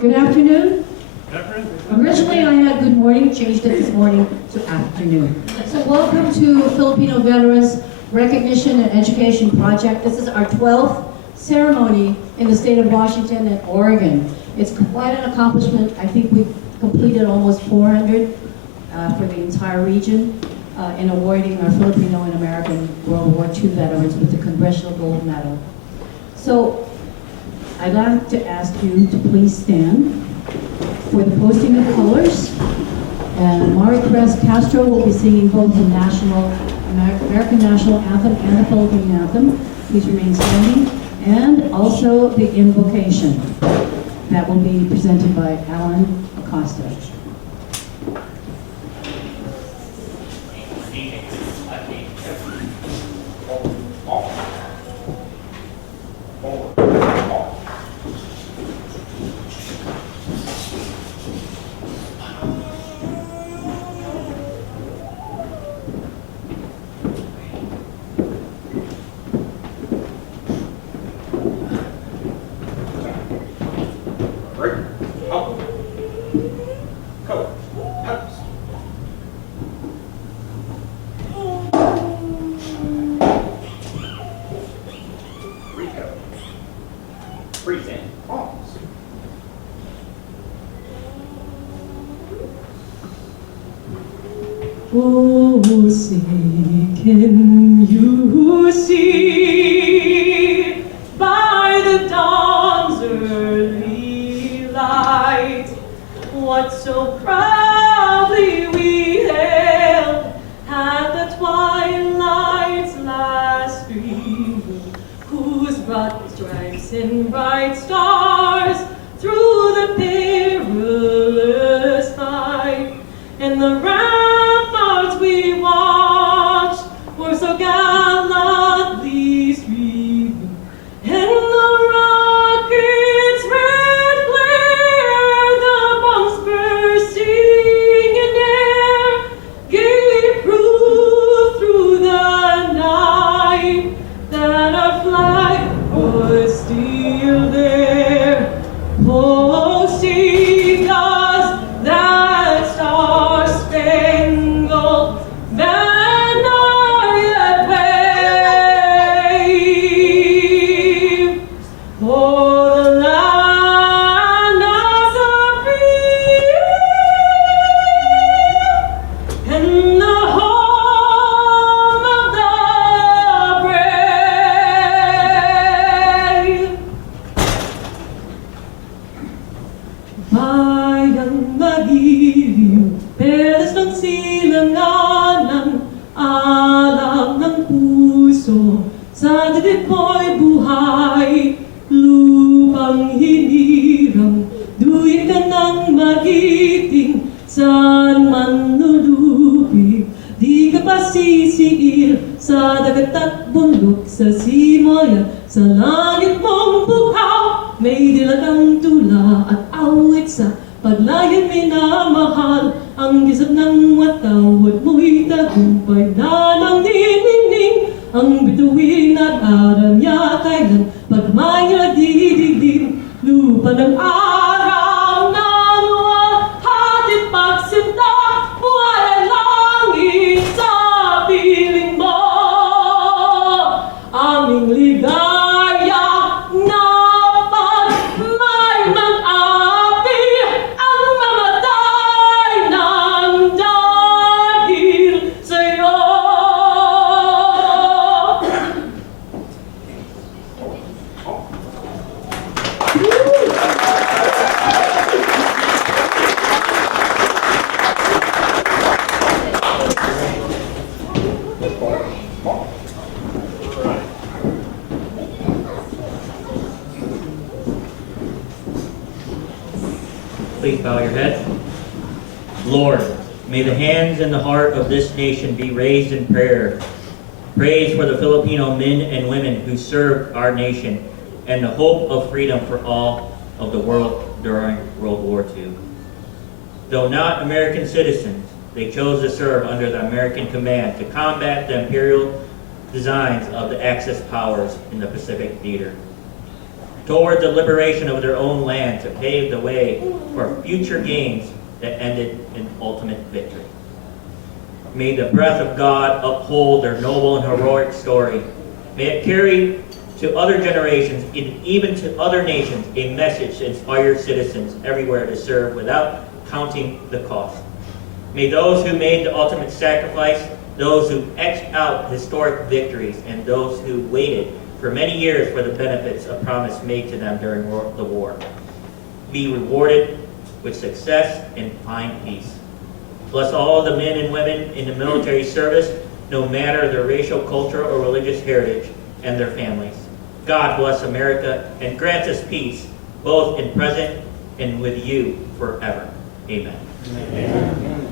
Good afternoon. Afternoon. Originally I had good morning, changed it this morning to afternoon. So welcome to Filipino Veterans Recognition and Education Project. This is our 12th ceremony in the state of Washington and Oregon. It's quite an accomplishment. I think we've completed almost 400 for the entire region in awarding our Filipino and American World War II veterans with the Congressional Gold Medal. So I'd like to ask you to please stand for the posting of colors. And Mari Perez Castro will be singing both the American National Anthem and the Philippine Anthem. Please remain standing. And also the invocation that will be presented by Alan Acosta. Oh, say, can you see by the dawn's early light what so proudly we hailed at the twilight's last stream, whose broad stripes and bright stars through the perilous fight, and the ramparts we watched were so gallantly streaming, and the rockets' red glare, the bombs bursting in air, gave proof through the night that our flag was still there, posting us that star-spangled banner yet wave for the land of the free and the home of the brave. Bayang magiliw, peles ng silanganan, alam ng puso, sa dibdib mo'y buhay, lupang hinirang, duwid ka ng magiting, saan man lulupig, di ka pa sisiil, sa dagat at bundok, sa simaya, sa langit mong bughaw, may dilatang tula at awit sa paglayan minamahal, ang gisap ng watawat mo'y tagumpay na nang niningning, ang bituin at aranya kailan pagmaya didigdim, lupa ng araw ng hatid pagsinta, buhay langit sa piling mo, aming ligaya na pag may mag-api ang mamatay ng dahil sa'yo. Please bow your head. Lord, may the hands and the heart of this nation be raised in prayer. Praise for the Filipino men and women who served our nation and the hope of freedom for all of the world during World War II. Though not American citizens, they chose to serve under the American command to combat the imperial designs of the Axis powers in the Pacific theater. toward the liberation of their own land to pave the way for future gains that ended in ultimate victory. May the breath of God uphold their noble and heroic story. May it carry to other generations, and even to other nations, a message to inspire citizens everywhere to serve without counting the cost. May those who made the ultimate sacrifice, those who etched out historic victories, and those who waited for many years for the benefits of promise made to them during the war, be rewarded with success and find peace. Bless all the men and women in the military service, no matter their racial, cultural, or religious heritage, and their families. God bless America and grant us peace, both in present and with you forever. Amen. Amen.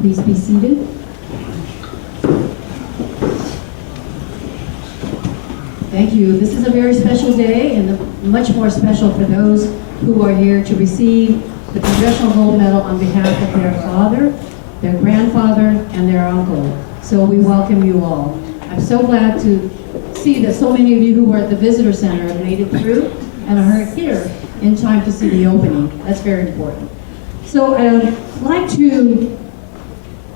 Please be seated. Thank you. This is a very special day, and much more special for those who are here to receive the Congressional Gold Medal on behalf of their father, their grandfather, and their uncle. So we welcome you all. I'm so glad to see that so many of you who were at the Visitor Center have made it through and are here in time to see the opening. That's very important. So I'd like to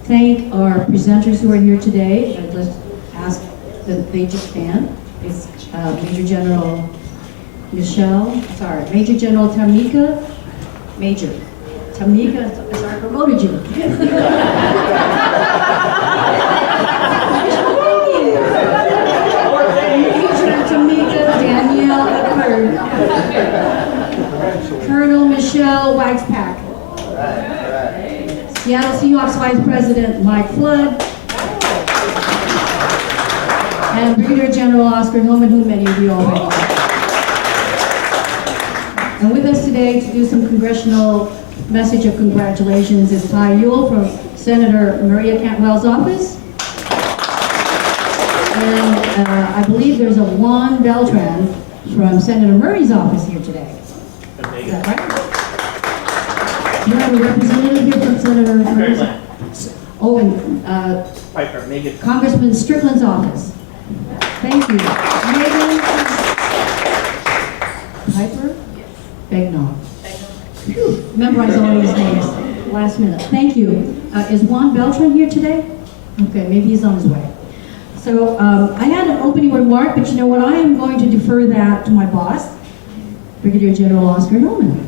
thank our presenters who are here today. I'd just ask that they just stand. It's Major General Major General Tamika. Major Tamika, sorry, I promoted you. Major Tamika Danielle McCord. Colonel Michelle Wagspack. Seattle Seahawks Vice President Mike Flood. And Brigadier General Oscar Hillman, who many of you already know. And with us today to do some congressional message of congratulations is Ty Ewell from Senator Maria Cantwell's office. And I believe there's a Juan Beltran from Senator Murray's office here today. Is that right? You have a representative here from Senator Murray's office. Oh, and Congressman Strickland's office. Thank you. Megan Piper? Begnaw. Memorize all these names last minute. Thank you. Is Juan Beltran here today? Okay, maybe he's on his way. So I had an opening remark, but you know what? I am going to defer that to my boss, Brigadier General Oscar Hillman.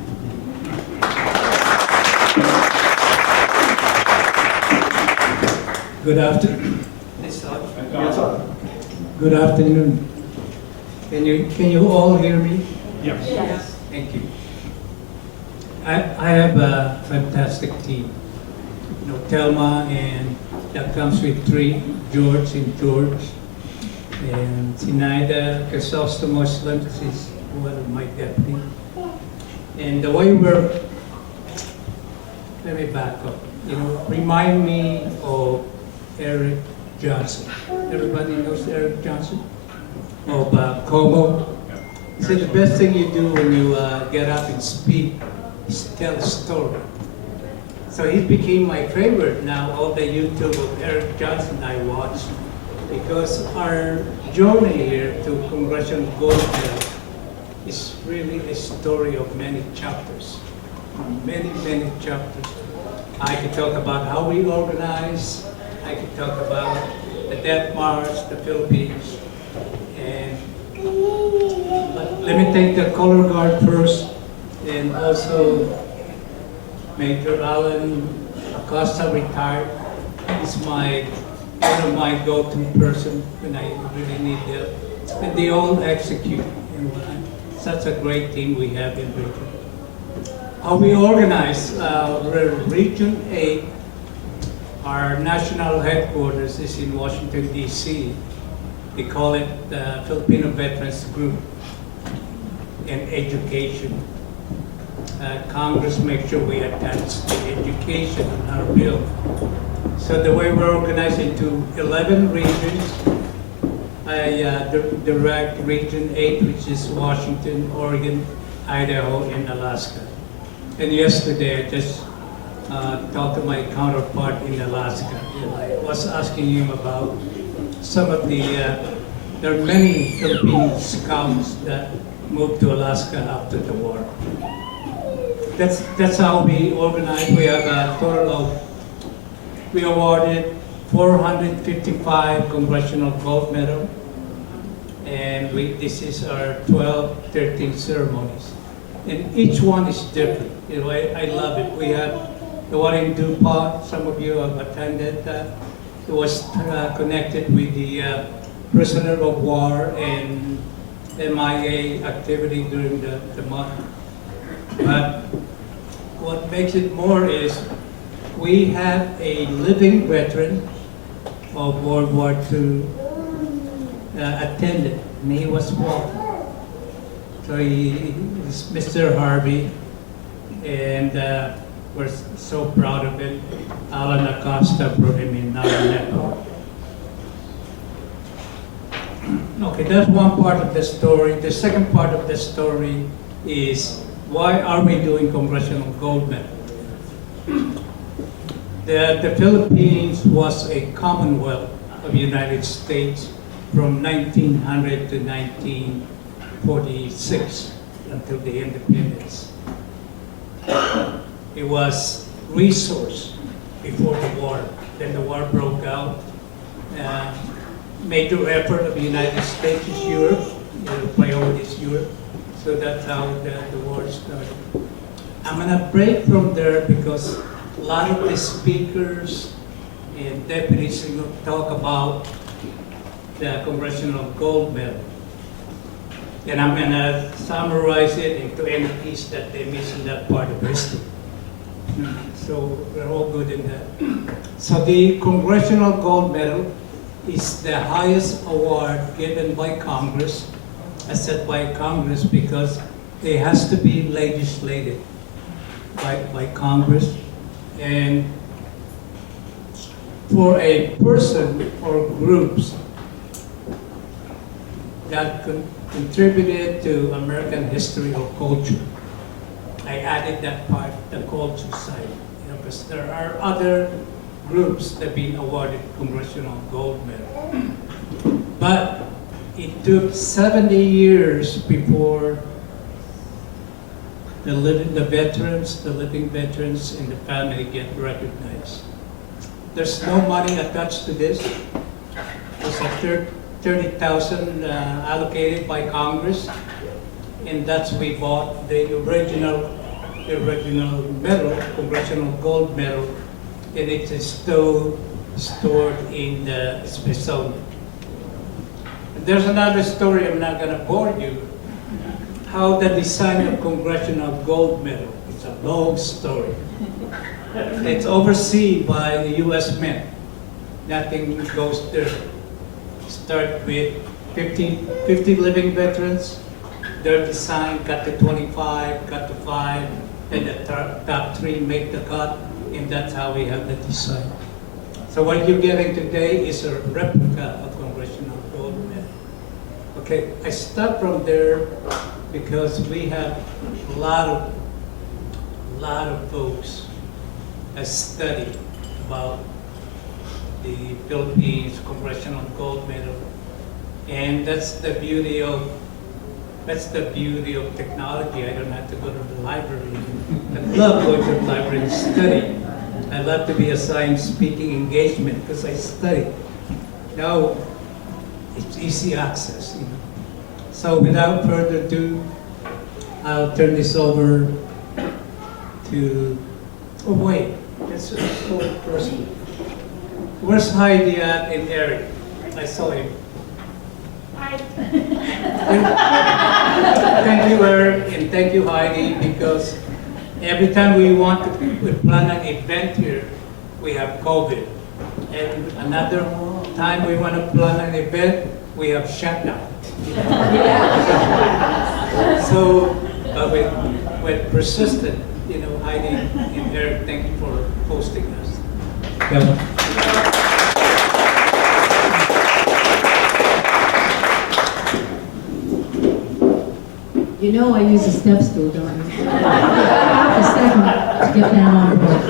Good afternoon. Good afternoon. Can you all hear me? Yes. Yes. Thank you. I have a fantastic team. You know, Telma, and that comes with three, George and George. And Sinaida Chrysostomos Lentz is one of my deputy. And the way let me back up. You know, remind me of Eric Johnson. Everybody knows Eric Johnson? Of Como. He said the best thing you do when you get up and speak is tell a story. So he became my favorite now, all the YouTube of Eric Johnson I watch, because our journey here to Congressional Gold Medal is really a story of many chapters. Many, many chapters. I could talk about how we organize. I could talk about the Death March, the Philippines, but let me take the color guard first, and also Major Alan Acosta retired. He's one of my go-to person when I really need help, and they all execute. And such a great team we have in region. How we organize, we're Region 8. Our national headquarters is in Washington, D.C. They call it the Filipino Veterans Group and Education. Congress makes sure we attach the education in our bill. So the way we're organized into 11 regions, I direct Region 8, which is Washington, Oregon, Idaho, and Alaska. And yesterday I just talked to my counterpart in Alaska. And I was asking him about some of the there are many Filipino scouts that moved to Alaska after the war. That's how we organized. We have a total of, we awarded 455 Congressional Gold Medal, and this is our 13th ceremonies. And each one is different. You know, I love it. We have the one in DuPont, some of you have attended that. It was connected with the prisoner of war and MIA activity during the month. But what makes it more is we have a living veteran of World War II attended, and he was Walter. So he is Mr. Harvey, and we're so proud of it. Alan Acosta brought him in our network. Okay, that's one part of the story. The second part of the story is, why are we doing Congressional Gold Medal? The Philippines was a Commonwealth of the United States from 1900 to 1946 until the independence. It was resource before the war. Then the war broke out. Major effort of the United States is Europe. Priority is Europe. So that's how the war started. I'm gonna break from there because a lot of the speakers and deputies will talk about the Congressional Gold Medal. And I'm gonna summarize it into any piece that they miss in that part of history. So we're all good in that. So the Congressional Gold Medal is the highest award given by Congress, as said by Congress, because it has to be legislated by Congress. And for a person or groups that contributed to American history or culture, I added that part, the culture side, because there are other groups that have been awarded Congressional Gold Medal. But it took 70 years before the living veterans and the family get recognized. There's no money attached to this. There's a $30,000 allocated by Congress, and that's we bought the original medal, Congressional Gold Medal, and it is still stored in the Smithsonian. There's another story, I'm not going to bore you, how the design of Congressional Gold Medal. It's a long story. It's overseen by the U.S. Mint. Nothing goes there. Start with 50 living veterans. Their design cut to 25, cut to 5, and the top 3 make the cut, and that's how we have the design. So what you're getting today is a replica of Congressional Gold Medal. Okay, I start from there because we have a lot of folks that study about the Philippines Congressional Gold Medal, and that's the beauty of technology. I don't have to go to the library. I love going to the library and study. I love to be assigned speaking engagement because I study. Now it's easy access. So without further ado, I'll turn this over to. Oh wait, that's a whole person. Where's Heidi at and Eric? I saw him. Hi. Thank you, Eric, and thank you, Heidi, because every time we want to plan an event here, we have COVID. And another time we want to plan an event, we have shutdown. So, but with persistent, Heidi and Eric, thank you for hosting us. Yeah. You know I use a step stool, don't I? Half a second to get down on board.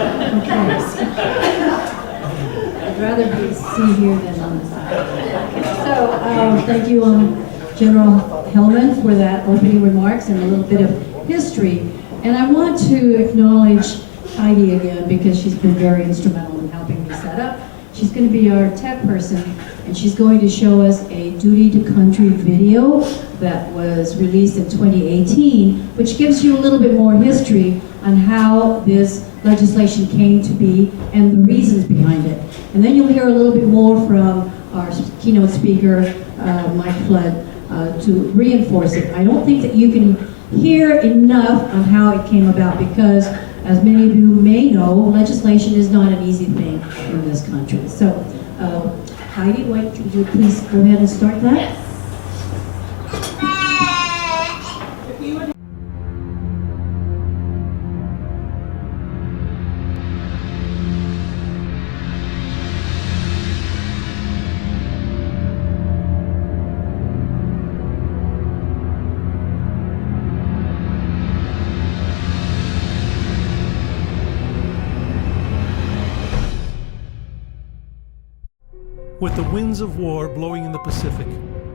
Okay. rather be see here than on the side. So, thank you, General Hellman, for that opening remarks and a little bit of history. And I want to acknowledge Heidi again because she's been very instrumental in helping me set up. She's going to be our tech person, and she's going to show us a Duty to Country video that was released in 2018, which gives you a little bit more history on how this legislation came to be and the reasons behind it. And then you'll hear a little bit more from our keynote speaker, Mike Flood, to reinforce it. I don't think that you can hear enough on how it came about because, as many of you may know, legislation is not an easy thing in this country. So, Heidi, would you please go ahead and start that? With the winds of war blowing in the Pacific,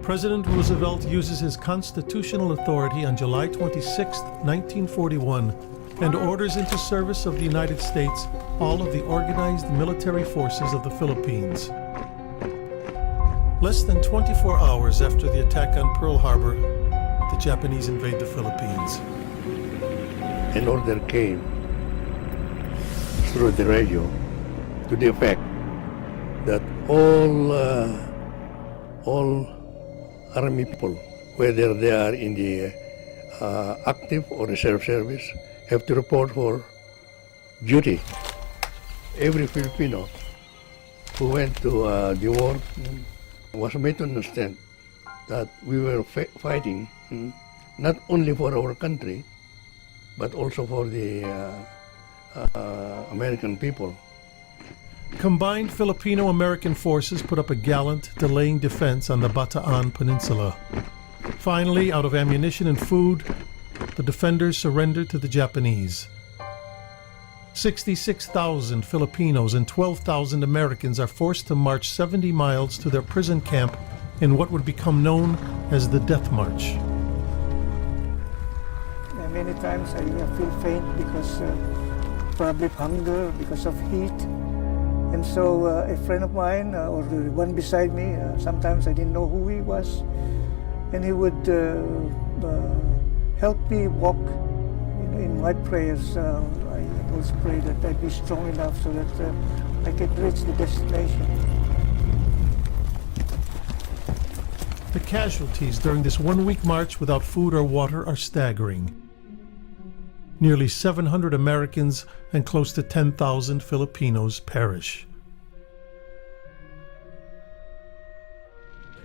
President Roosevelt uses his constitutional authority on July 26, 1941, and orders into service of the United States all of the organized military forces of the Philippines. Less than 24 hours after the attack on Pearl Harbor, the Japanese invade the Philippines. An order came through the radio to the effect that all Army people, whether they are in the active or reserve service, have to report for duty. Every Filipino who went to the war was made to understand that we were fighting not only for our country, but also for the American people. Combined Filipino-American forces put up a gallant, delaying defense on the Bataan Peninsula. Finally, out of ammunition and food, the defenders surrendered to the Japanese. 66,000 Filipinos and 12,000 Americans are forced to march 70 miles to their prison camp in what would become known as the Death March. Many times I feel faint because probably of hunger, because of heat. And so a friend of mine, or the one beside me, sometimes I didn't know who he was, and he would help me walk. In my prayers, I always pray that I'd be strong enough so that I could reach the destination. The casualties during this one-week march without food or water are staggering. Nearly 700 Americans and close to 10,000 Filipinos perish.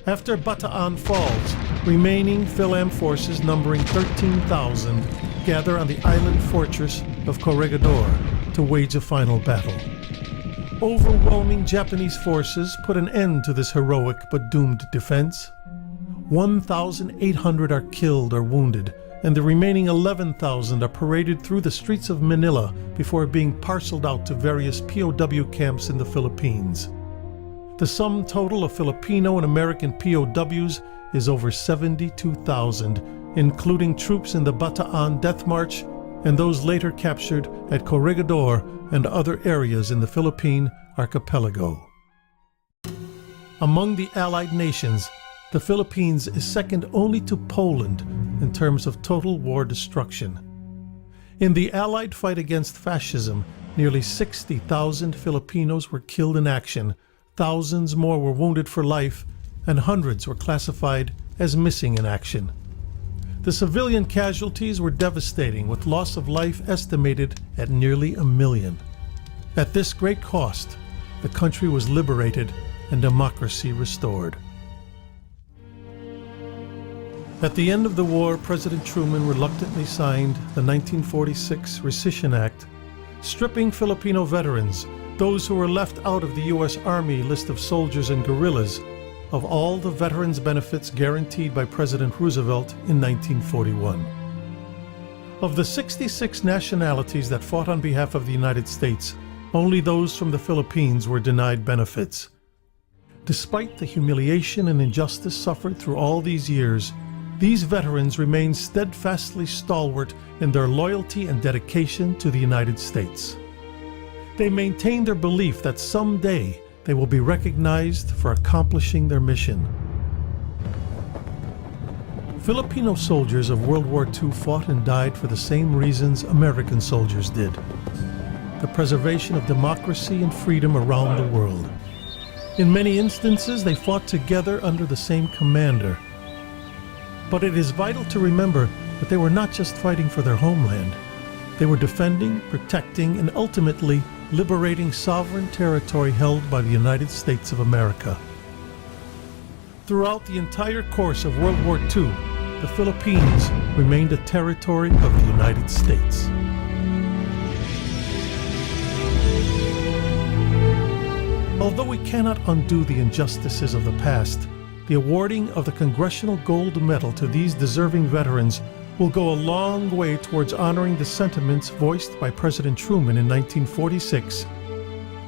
After Bataan falls, remaining Phil-Am forces numbering 13,000 gather on the island fortress of Corregidor to wage a final battle. Overwhelming Japanese forces put an end to this heroic but doomed defense. 1,800 are killed or wounded, and the remaining 11,000 are paraded through the streets of Manila before being parceled out to various POW camps in the Philippines. The sum total of Filipino and American POWs is over 72,000, including troops in the Bataan Death March and those later captured at Corregidor and other areas in the Philippine archipelago. Among the Allied nations, the Philippines is second only to Poland in terms of total war destruction. In the Allied fight against fascism, nearly 60,000 Filipinos were killed in action, thousands more were wounded for life, and hundreds were classified as missing in action. The civilian casualties were devastating, with loss of life estimated at nearly 1 million. At this great cost, the country was liberated and democracy restored. At the end of the war, President Truman reluctantly signed the 1946 Rescission Act, stripping Filipino veterans, those who were left out of the U.S. Army list of soldiers and guerrillas, of all the veterans' benefits guaranteed by President Roosevelt in 1941. Of the 66 nationalities that fought on behalf of the United States, Only those from the Philippines were denied benefits. Despite the humiliation and injustice suffered through all these years, these veterans remained steadfastly stalwart in their loyalty and dedication to the United States. They maintained their belief that someday they will be recognized for accomplishing their mission. Filipino soldiers of World War II fought and died for the same reasons American soldiers did: the preservation of democracy and freedom around the world. In many instances, they fought together under the same commander. But it is vital to remember that they were not just fighting for their homeland. They were defending, protecting, and ultimately liberating sovereign territory held by the United States of America. Throughout the entire course of World War II, the Philippines remained a territory of the United States. Although we cannot undo the injustices of the past, the awarding of the Congressional Gold Medal to these deserving veterans will go a long way towards honoring the sentiments voiced by President Truman in 1946.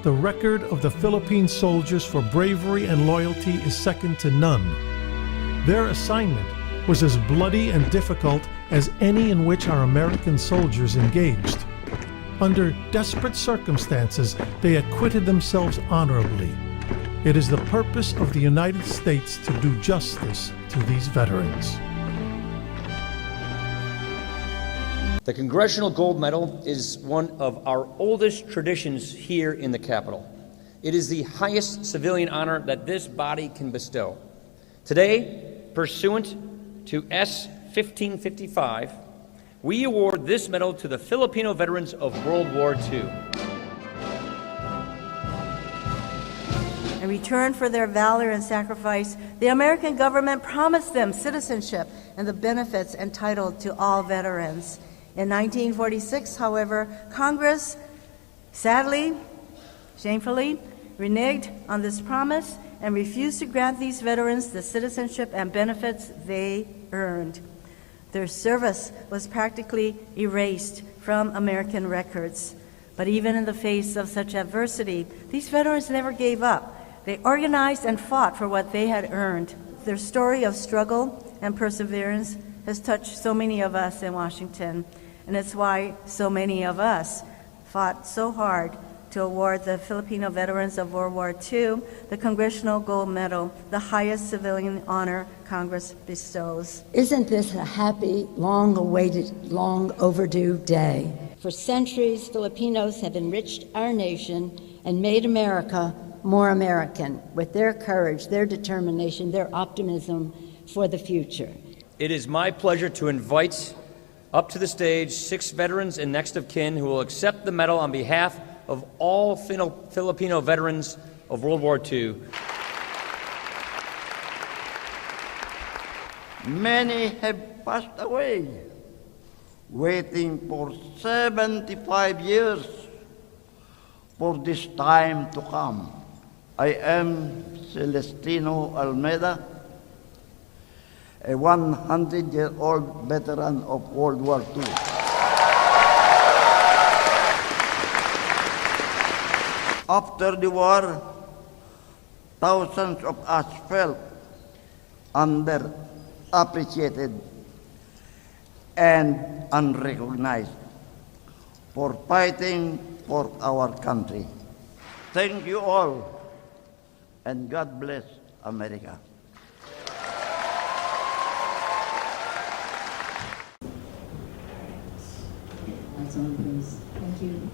The record of the Philippine soldiers for bravery and loyalty is second to none. Their assignment was as bloody and difficult as any in which our American soldiers engaged. Under desperate circumstances, they acquitted themselves honorably. It is the purpose of the United States to do justice to these veterans. The Congressional Gold Medal is one of our oldest traditions here in the Capitol. It is the highest civilian honor that this body can bestow. Today, pursuant to S. 1555, we award this medal to the Filipino veterans of World War II. In return for their valor and sacrifice, the American government promised them citizenship and the benefits entitled to all veterans. In 1946, however, Congress sadly, shamefully, reneged on this promise and refused to grant these veterans the citizenship and benefits they earned. Their service was practically erased from American records. But even in the face of such adversity, these veterans never gave up. They organized and fought for what they had earned. Their story of struggle and perseverance has touched so many of us in Washington, and it's why so many of us fought so hard to award the Filipino veterans of World War II the Congressional Gold Medal, the highest civilian honor Congress bestows. Isn't this a happy, long-awaited, long overdue day? For centuries, Filipinos have enriched our nation and made America more American with their courage, their determination, their optimism for the future. It is my pleasure to invite up to the stage 6 veterans and next of kin who will accept the medal on behalf of all Filipino veterans of World War II. Many have passed away, waiting for 75 years for this time to come. I am Celestino Almeida, a 100-year-old veteran of World War II. After the war, thousands of us felt underappreciated and unrecognized for fighting for our country. Thank you all, and God bless America. Lights on, please. Thank you.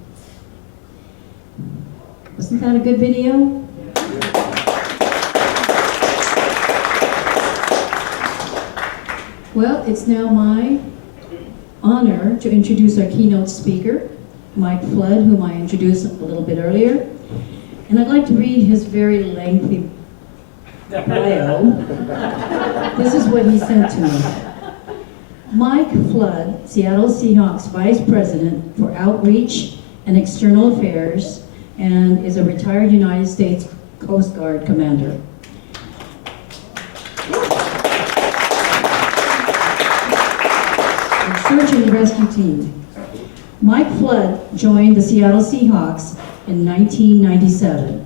Wasn't that a good video? Well, it's now my honor to introduce our keynote speaker, Mike Flood, whom I introduced a little bit earlier. And I'd like to read his very lengthy bio. This is what he sent to me. Mike Flood, Seattle Seahawks Vice President for Outreach and External Affairs, and is a retired United States Coast Guard commander. Search and rescue team. Mike Flood joined the Seattle Seahawks in 1997.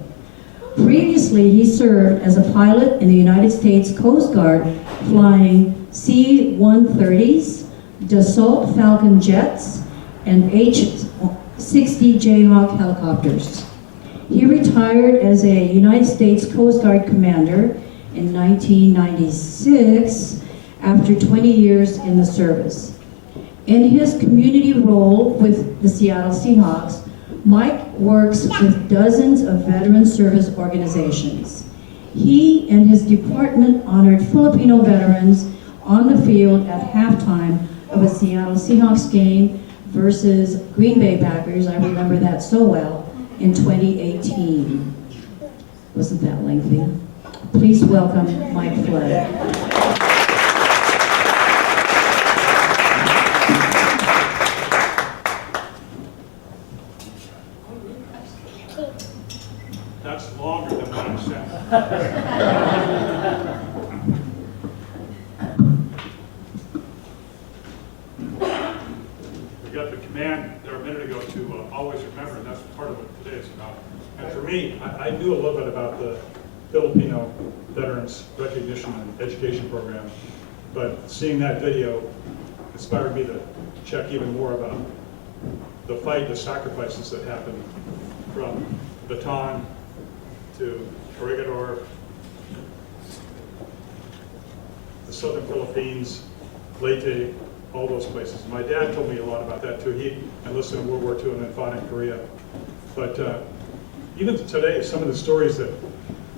Previously, he served as a pilot in the United States Coast Guard, flying C-130s, Dassault Falcon jets, and H-60 Jayhawk helicopters. He retired as a United States Coast Guard commander in 1996 after 20 years in the service. In his community role with the Seattle Seahawks, Mike works with dozens of veteran service organizations. He and his department honored Filipino veterans on the field at halftime of a Seattle Seahawks game versus Green Bay Packers, I remember that so well, in 2018. Wasn't that lengthy? Please welcome Mike Flood. That's longer than what I said. We got the command there a minute ago to always remember, and that's part of what today is about. And for me, I knew a little bit about the Filipino Veterans Recognition and Education Program, but seeing that video inspired me to check even more about the fight, the sacrifices that happened from Bataan to Corregidor, the southern Philippines, Leyte, all those places. My dad told me a lot about that too. He enlisted in World War II and then fought in Korea. But even today, some of the stories that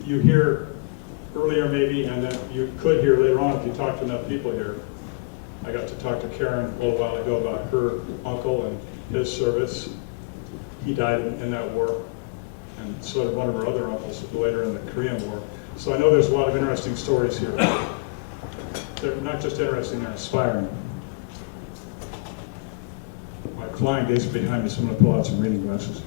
you hear earlier maybe, and that you could hear later on if you talk to enough people here. I got to talk to Karen a little while ago about her uncle and his service. He died in that war, and so did one of her other uncles later in the Korean War. So I know there's a lot of interesting stories here. They're not just interesting, they're inspiring. My flying days are behind me, so I'm going to pull out some reading glasses.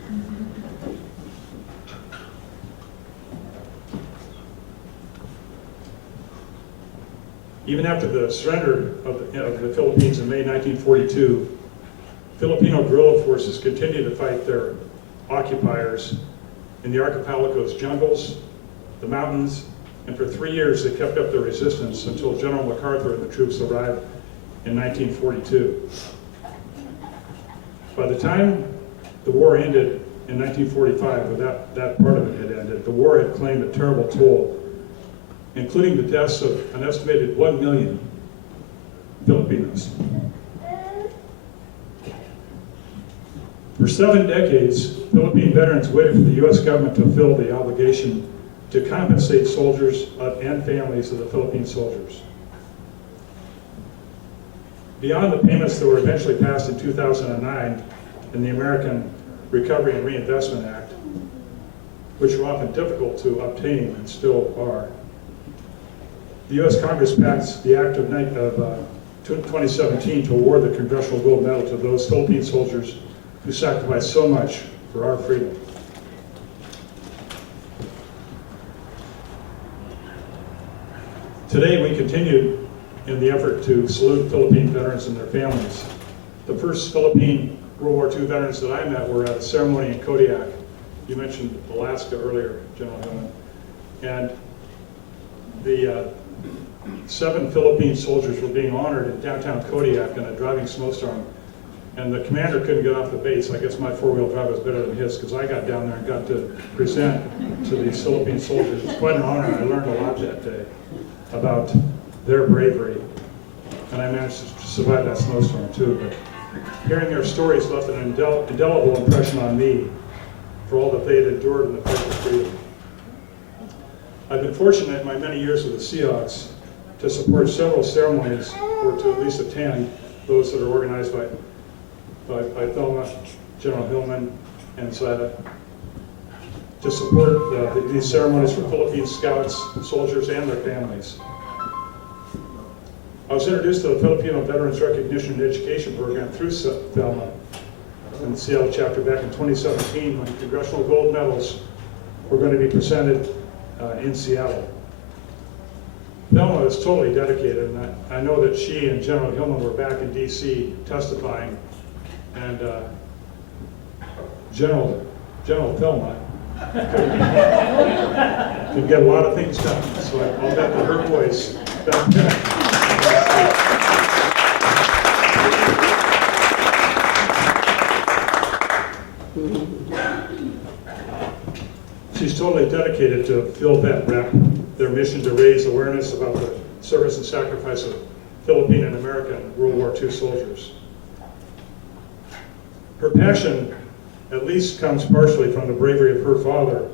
Even after the surrender of the Philippines in May 1942, Filipino guerrilla forces continued to fight their occupiers in the archipelago's jungles, the mountains, and for 3 years they kept up their resistance until General McCarthy and the troops arrived in 1942. By the time the war ended in 1945, or that part of it had ended, the war had claimed a terrible toll, including the deaths of an estimated 1 million Filipinos. For 7 decades, Philippine veterans waited for the U.S. government to fulfill the obligation to compensate soldiers and families of the Philippine soldiers. Beyond the payments that were eventually passed in 2009 in the American Recovery and Reinvestment Act, which were often difficult to obtain and still are, the U.S. Congress passed the Act of 2017 to award the Congressional Gold Medal to those Philippine soldiers who sacrificed so much for our freedom. Today we continue in the effort to salute Philippine veterans and their families. The first Philippine World War II veterans that I met were at a ceremony in Kodiak. You mentioned Alaska earlier, General Hillman. And the 7 Philippine soldiers were being honored in downtown Kodiak in a driving snowstorm. And the commander couldn't get off the base. I guess my 4-wheel drive was better than his because I got down there and got to present to these Philippine soldiers. It's quite an honor, and I learned a lot that day about their bravery. And I managed to survive that snowstorm too. But hearing their stories left an indelible impression on me for all that they had endured in the fight for freedom. I've been fortunate in my many years with the Seahawks to support several ceremonies, or to at least attend those that are organized by Thelma, General Hillman, and Zeta, to support these ceremonies for Philippine scouts, soldiers, and their families. I was introduced to the Filipino Veterans Recognition and Education Program through Thelma in the Seattle chapter back in 2017 when Congressional Gold Medals were going to be presented in Seattle. Thelma is totally dedicated, and I know that she and General Hillman were back in D.C. testifying, and General General Thelma could get a lot of things done. So I'll bet that her voice back then. She's totally dedicated to Phil Vet Rep, their mission to raise awareness about the service and sacrifice of Filipino and American World War II soldiers. Her passion at least comes partially from the bravery of her father,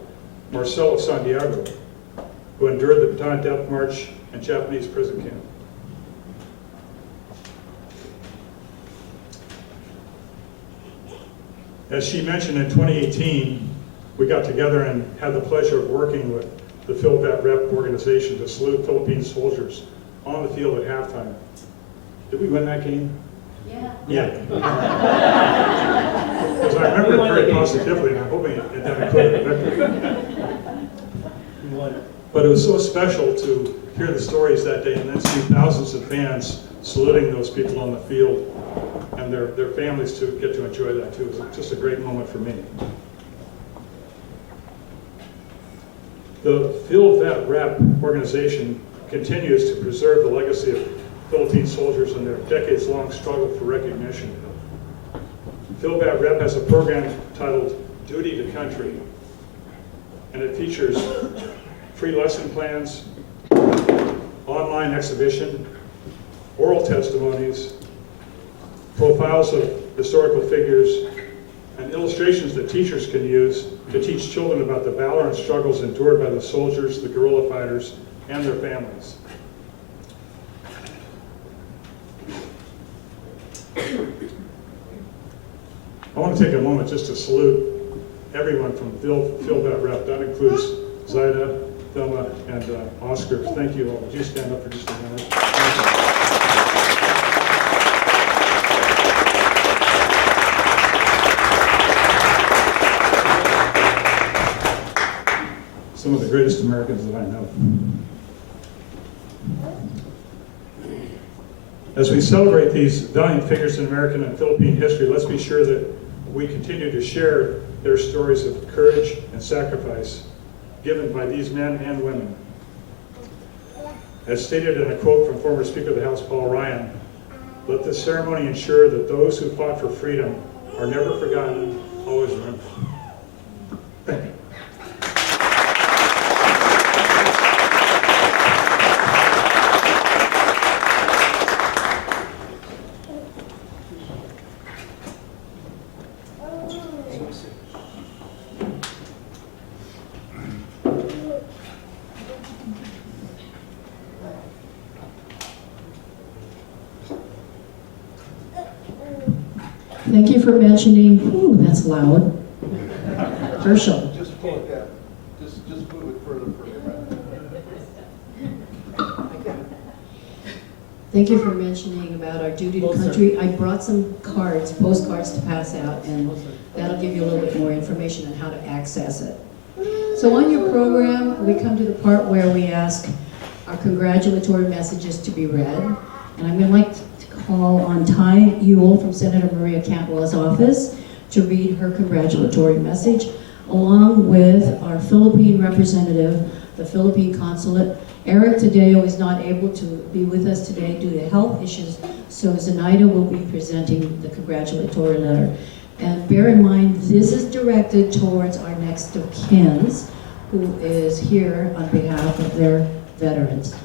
Marcelo Santiago, who endured the Bataan Death March and Japanese prison camp. As she mentioned, in 2018, we got together and had the pleasure of working with the Phil Vet Rep organization to salute Philippine soldiers on the field at halftime. Did we win that game? Yeah. Because I remember it very positively, and I'm hoping it didn't include a victory. But it was so special to hear the stories that day and then see thousands of fans saluting those people on the field and their families to get to enjoy that too. It was just a great moment for me. The Phil Vet Rep organization continues to preserve the legacy of Philippine soldiers and their decades-long struggle for recognition. Phil Vet Rep has a program titled Duty to Country, and it features free lesson plans, online exhibition, oral testimonies, profiles of historical figures, and illustrations that teachers can use to teach children about the valor and struggles endured by the soldiers, the guerrilla fighters, and their families. I want to take a moment just to salute everyone from Phil Vet Rep. That includes Zaida, Thelma, and Oscar. Thank you all. Would you stand up for just a minute? Some of the greatest Americans that I know. As we celebrate these valiant figures in American and Philippine history, let's be sure that we continue to share their stories of courage and sacrifice given by these men and women. As stated in a quote from former Speaker of the House, Paul Ryan, let this ceremony ensure that those who fought for freedom are never forgotten, always remembered. Thank you. Thank you for mentioning, ooh, that's loud. Herschel. Just pull it down. Just move it further. Thank you for mentioning about our duty to country. I brought some cards, postcards to pass out, and that'll give you a little bit more information on how to access it. So on your program, we come to the part where we ask our congratulatory messages to be read. And I'm going to like to call on Ty Ewell from Senator Maria Cantwell's office to read her congratulatory message, along with our Philippine representative, the Philippine consulate. Eric Tadeo is not able to be with us today due to health issues, so Zenaida will be presenting the congratulatory letter. And bear in mind, this is directed towards our next of kins, who is here on behalf of their veterans.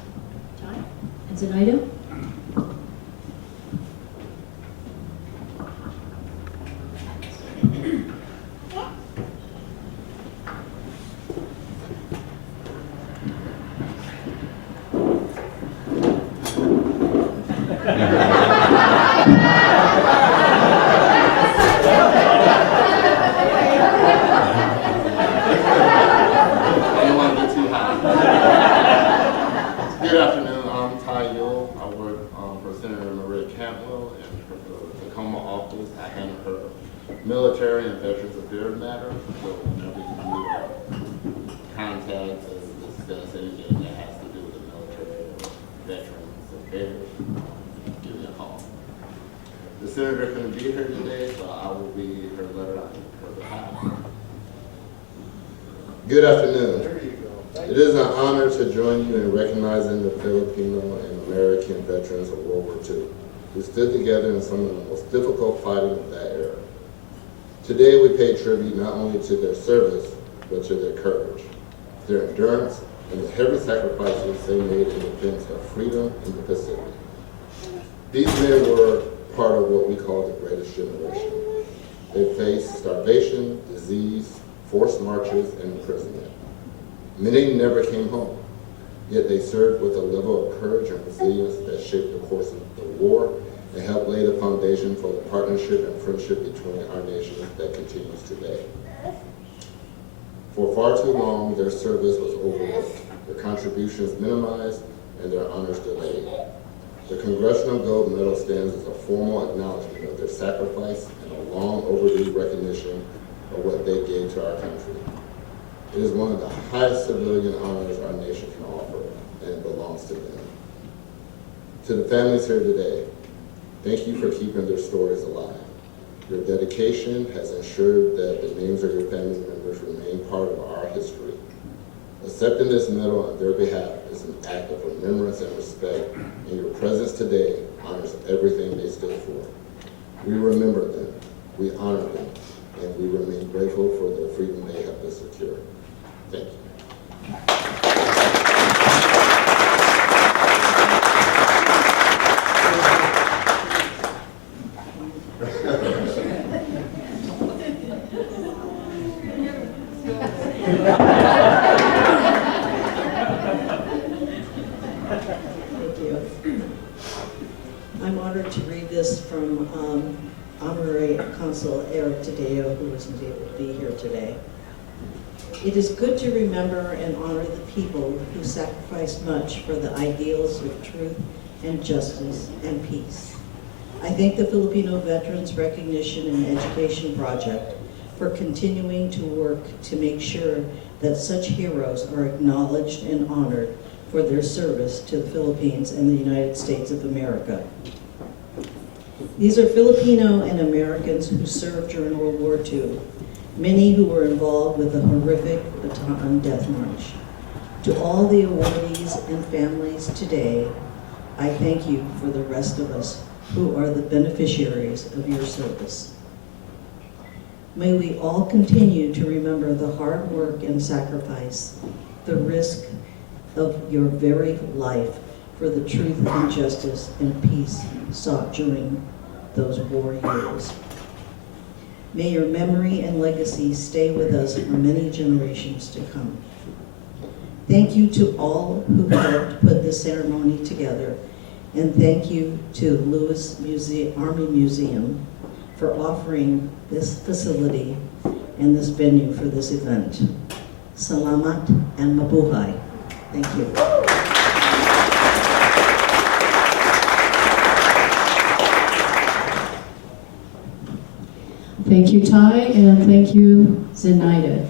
Ty and Zenaida? Good afternoon, I'm Ty Ewell. I work for Senator Maria Cantwell in her Tacoma office. I handle her military and veterans affairs matters. So whenever you contact or discuss anything that has to do with the military or veterans affairs, give me a call. The senator couldn't be here today, so I will be her letter on her behalf. Good afternoon. It is an honor to join you in recognizing the Filipino and American veterans of World War II who stood together in some of the most difficult fighting of that era. Today we pay tribute not only to their service, but to their courage, their endurance, and the heavy sacrifices they made in defense of freedom in the Pacific. These men were part of what we call the greatest generation. They faced starvation, disease, forced marches, and imprisonment. Many never came home, yet they served with a level of courage and resilience that shaped the course of the war and helped lay the foundation for the partnership and friendship between our nations that continues today. For far too long, their service was overlooked, their contributions minimized, and their honors delayed. The Congressional Gold Medal stands as a formal acknowledgement of their sacrifice and a long overdue recognition of what they gave to our country. It is one of the highest civilian honors our nation can offer, and it belongs to them. To the families here today, thank you for keeping their stories alive. Your dedication has ensured that the names of your family members remain part of our history. Accepting this medal on their behalf is an act of remembrance and respect, and your presence today honors everything they stood for. We remember them, we honor them, and we remain grateful for the freedom they have been secured. Thank you. I'm honored to read this from Honorary Consul Eric Tadeo, who isn't able to be here today. It is good to remember and honor the people who sacrificed much for the ideals of truth and justice and peace. I thank the Filipino Veterans Recognition and Education Project for continuing to work to make sure that such heroes are acknowledged and honored for their service to the Philippines and the United States of America. These are Filipino and Americans who served during World War II, many who were involved with the horrific Bataan Death March. To all the awardees and families today, I thank you for the rest of us who are the beneficiaries of your service. May we all continue to remember the hard work and sacrifice, the risk of your very life for the truth and justice and peace sought during those war years. May your memory and legacy stay with us for many generations to come. Thank you to all who helped put this ceremony together, and thank you to Lewis Army Museum for offering this facility and this venue for this event. Salamat and mabuhay. Thank you. Thank you, Ty, and thank you, Zenaida.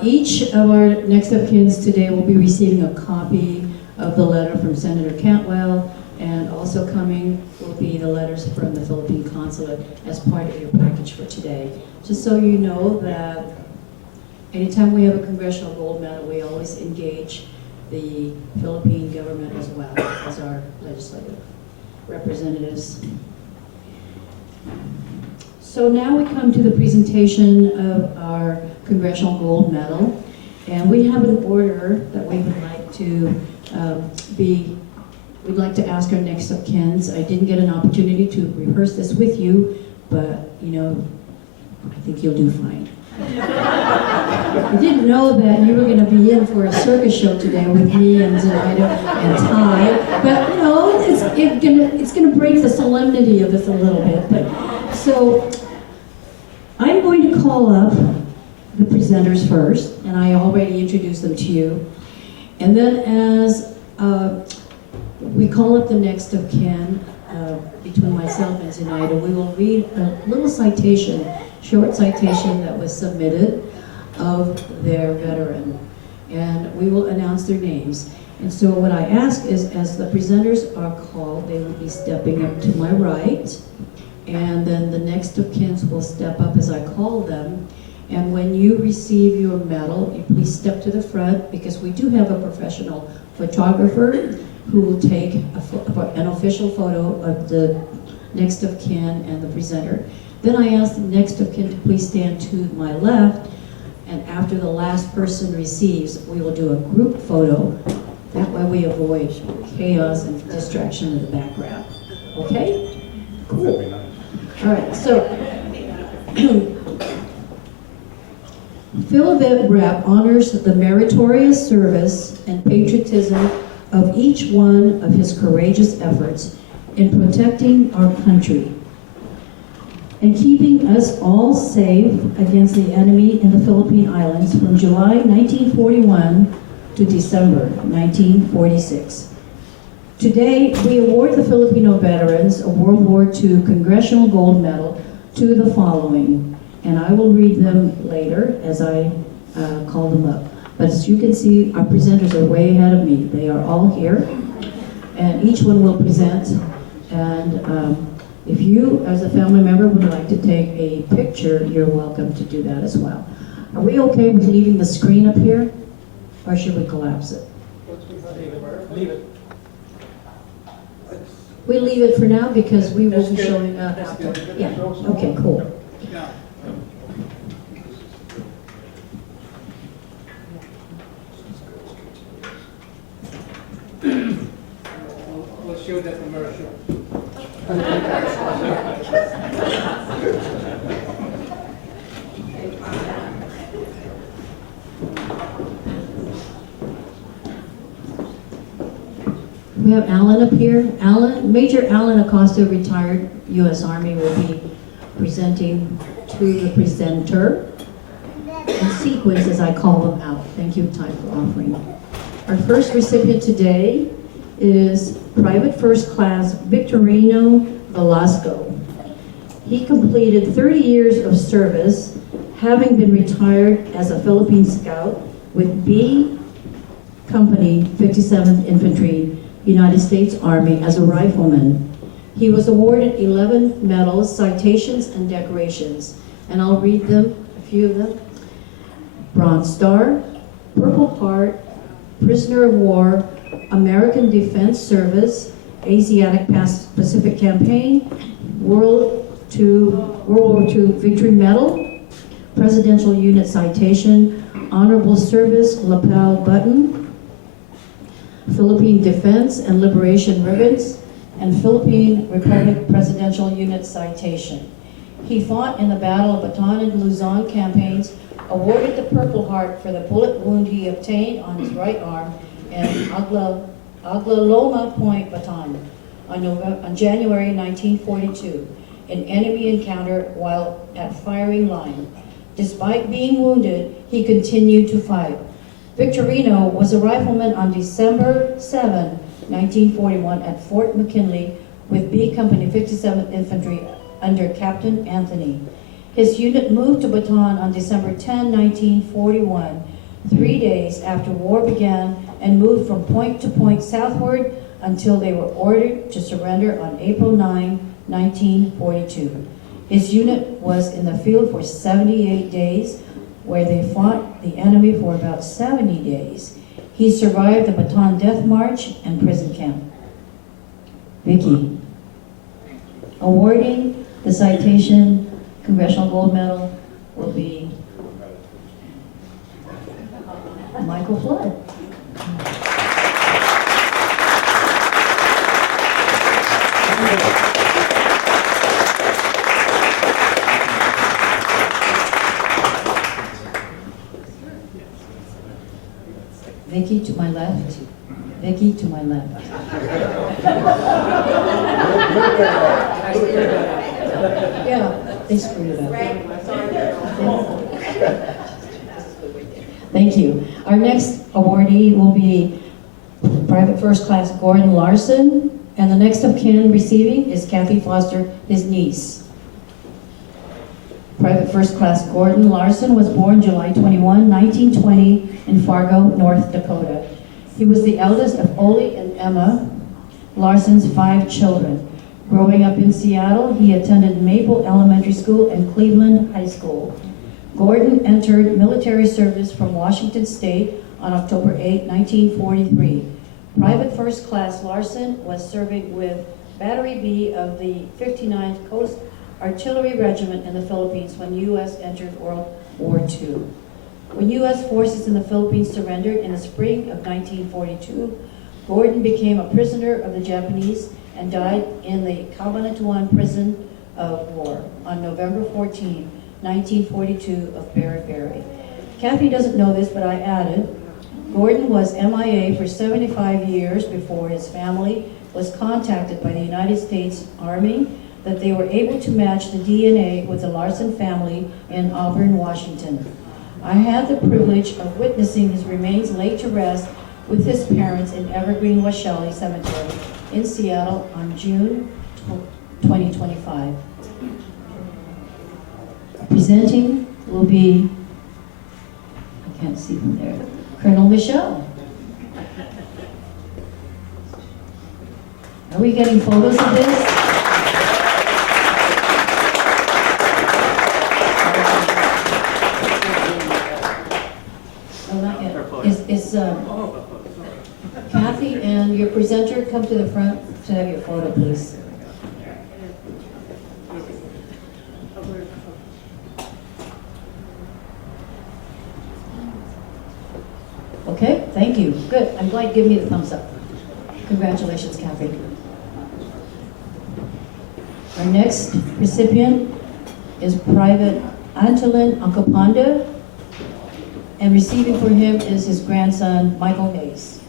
Each of our next of kins today will be receiving a copy of the letter from Senator Cantwell, and also coming will be the letters from the Philippine Consulate as part of your package for today. Just so you know that anytime we have a Congressional Gold Medal, we always engage the Philippine government as well as our legislative representatives. So now we come to the presentation of our Congressional Gold Medal, and we have an order that we would like to we'd like to ask our next of kins. I didn't get an opportunity to rehearse this with you, but you know, I think you'll do fine. I didn't know that you were going to be in for a circus show today with me and Zenaida and Ty, but you know, it's going to break the solemnity of this a little bit. But so I'm going to call up the presenters first, and I already introduced them to you. And then as we call up the next of kin, between myself and Zenaida, we will read a little citation, short citation that was submitted of their veteran. And we will announce their names. And so what I ask is, as the presenters are called, they will be stepping up to my right. And then the next of kins will step up as I call them. And when you receive your medal, you please step to the front because we do have a professional photographer who will take an official photo of the next of kin and the presenter. Then I ask the next of kin to please stand to my left, and after the last person receives, we will do a group photo. That way we avoid chaos and distraction in the background. Okay? Cool. All right, so Philadelphia Rep honors the meritorious service and patriotism of each one of his courageous efforts in protecting our country and keeping us all safe against the enemy in the Philippine Islands from July 1941 to December 1946. Today, we award the Filipino veterans a World War II Congressional Gold Medal to the following, and I will read them later as I call them up. But as you can see, our presenters are way ahead of me. They are all here, and each one will present. And if you, as a family member, would like to take a picture, you're welcome to do that as well. Are we okay with leaving the screen up here, or should we collapse it? Leave it. We leave it for now because we will be showing up. Yeah, okay, cool. We'll show that commercial. We have Alan up here. Major Alan Acosta, retired U.S. Army, will be presenting to the presenter in sequence as I call them out. Thank you, Ty, for offering. Our first recipient today is Private First Class Victorino Velasco. He completed 30 years of service, having been retired as a Philippine Scout with B Company 57th Infantry, United States Army as a rifleman. He was awarded 11 medals, citations, and decorations, and I'll read them, a few of them. Bronze Star, Purple Heart, Prisoner of War, American Defense Service, Asiatic Pacific Campaign, World War II Victory Medal, Presidential Unit Citation, Honorable Service Lapel Button, Philippine Defense and Liberation Ribbons, and Philippine Republic Presidential Unit Citation. He fought in the Battle of Bataan and Luzon campaigns, awarded the Purple Heart for the bullet wound he obtained on his right arm in Aglaloma Point, Bataan, on January 1942, an enemy encounter while at firing line. Despite being wounded, he continued to fight. Victorino was a rifleman on December 7, 1941 at Fort McKinley with B Company 57th Infantry under Captain Anthony. His unit moved to Bataan on December 10, 1941, 3 days after war began, and moved from point to point southward until they were ordered to surrender on April 9, 1942. His unit was in the field for 78 days, where they fought the enemy for about 70 days. He survived the Bataan Death March and prison camp. Vicky, awarding the citation Congressional Gold Medal will be Michael Flood. Vicky to my left. Vicky to my left. Yeah, they screwed it up. Thank you. Our next awardee will be Private First Class Gordon Larson, and the next of kin receiving is Kathy Foster, his niece. Private First Class Gordon Larson was born July 21, 1920 in Fargo, North Dakota. He was the eldest of Ole and Emma Larson's 5 children. Growing up in Seattle, he attended Maple Elementary School and Cleveland High School. Gordon entered military service from Washington State on October 8, 1943. Private First Class Larson was serving with Battery B of the 59th Coast Artillery Regiment in the Philippines when the U.S. entered World War II. When U.S. forces in the Philippines surrendered in the spring of 1942, Gordon became a prisoner of the Japanese and died in the Cabanatuan Prison of War on November 14, 1942 of Berry. Kathy doesn't know this, but I added, Gordon was MIA for 75 years before his family was contacted by the United States Army that they were able to match the DNA with the Larson family in Auburn, Washington. I had the privilege of witnessing his remains laid to rest with his parents in Evergreen Washelli Cemetery in Seattle on June 2025. Presenting will be, I can't see from there, Colonel Michelle. Are we getting photos of this? Oh, not yet. Is Kathy and your presenter come to the front to have your photo, please? Okay, thank you. Good. I'm glad. Give me the thumbs up. Congratulations, Kathy. Our next recipient is Private Antolin Acopanda, and receiving for him is his grandson, Michael Hayes.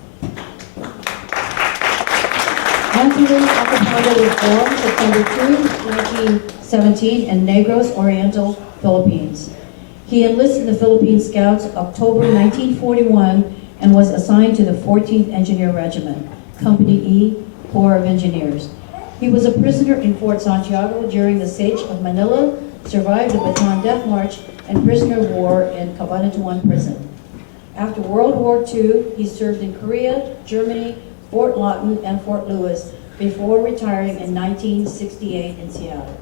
Antolin Acopanda was born September 2, 1917 in Negros Oriental, Philippines. He enlisted in the Philippine Scouts October 1941 and was assigned to the 14th Engineer Regiment, Company E, Corps of Engineers. He was a prisoner in Fort Santiago during the siege of Manila, survived the Bataan Death March, and prisoner of war in Cabanatuan Prison. After World War II, he served in Korea, Germany, Fort Lawton, and Fort Lewis before retiring in 1968 in Seattle.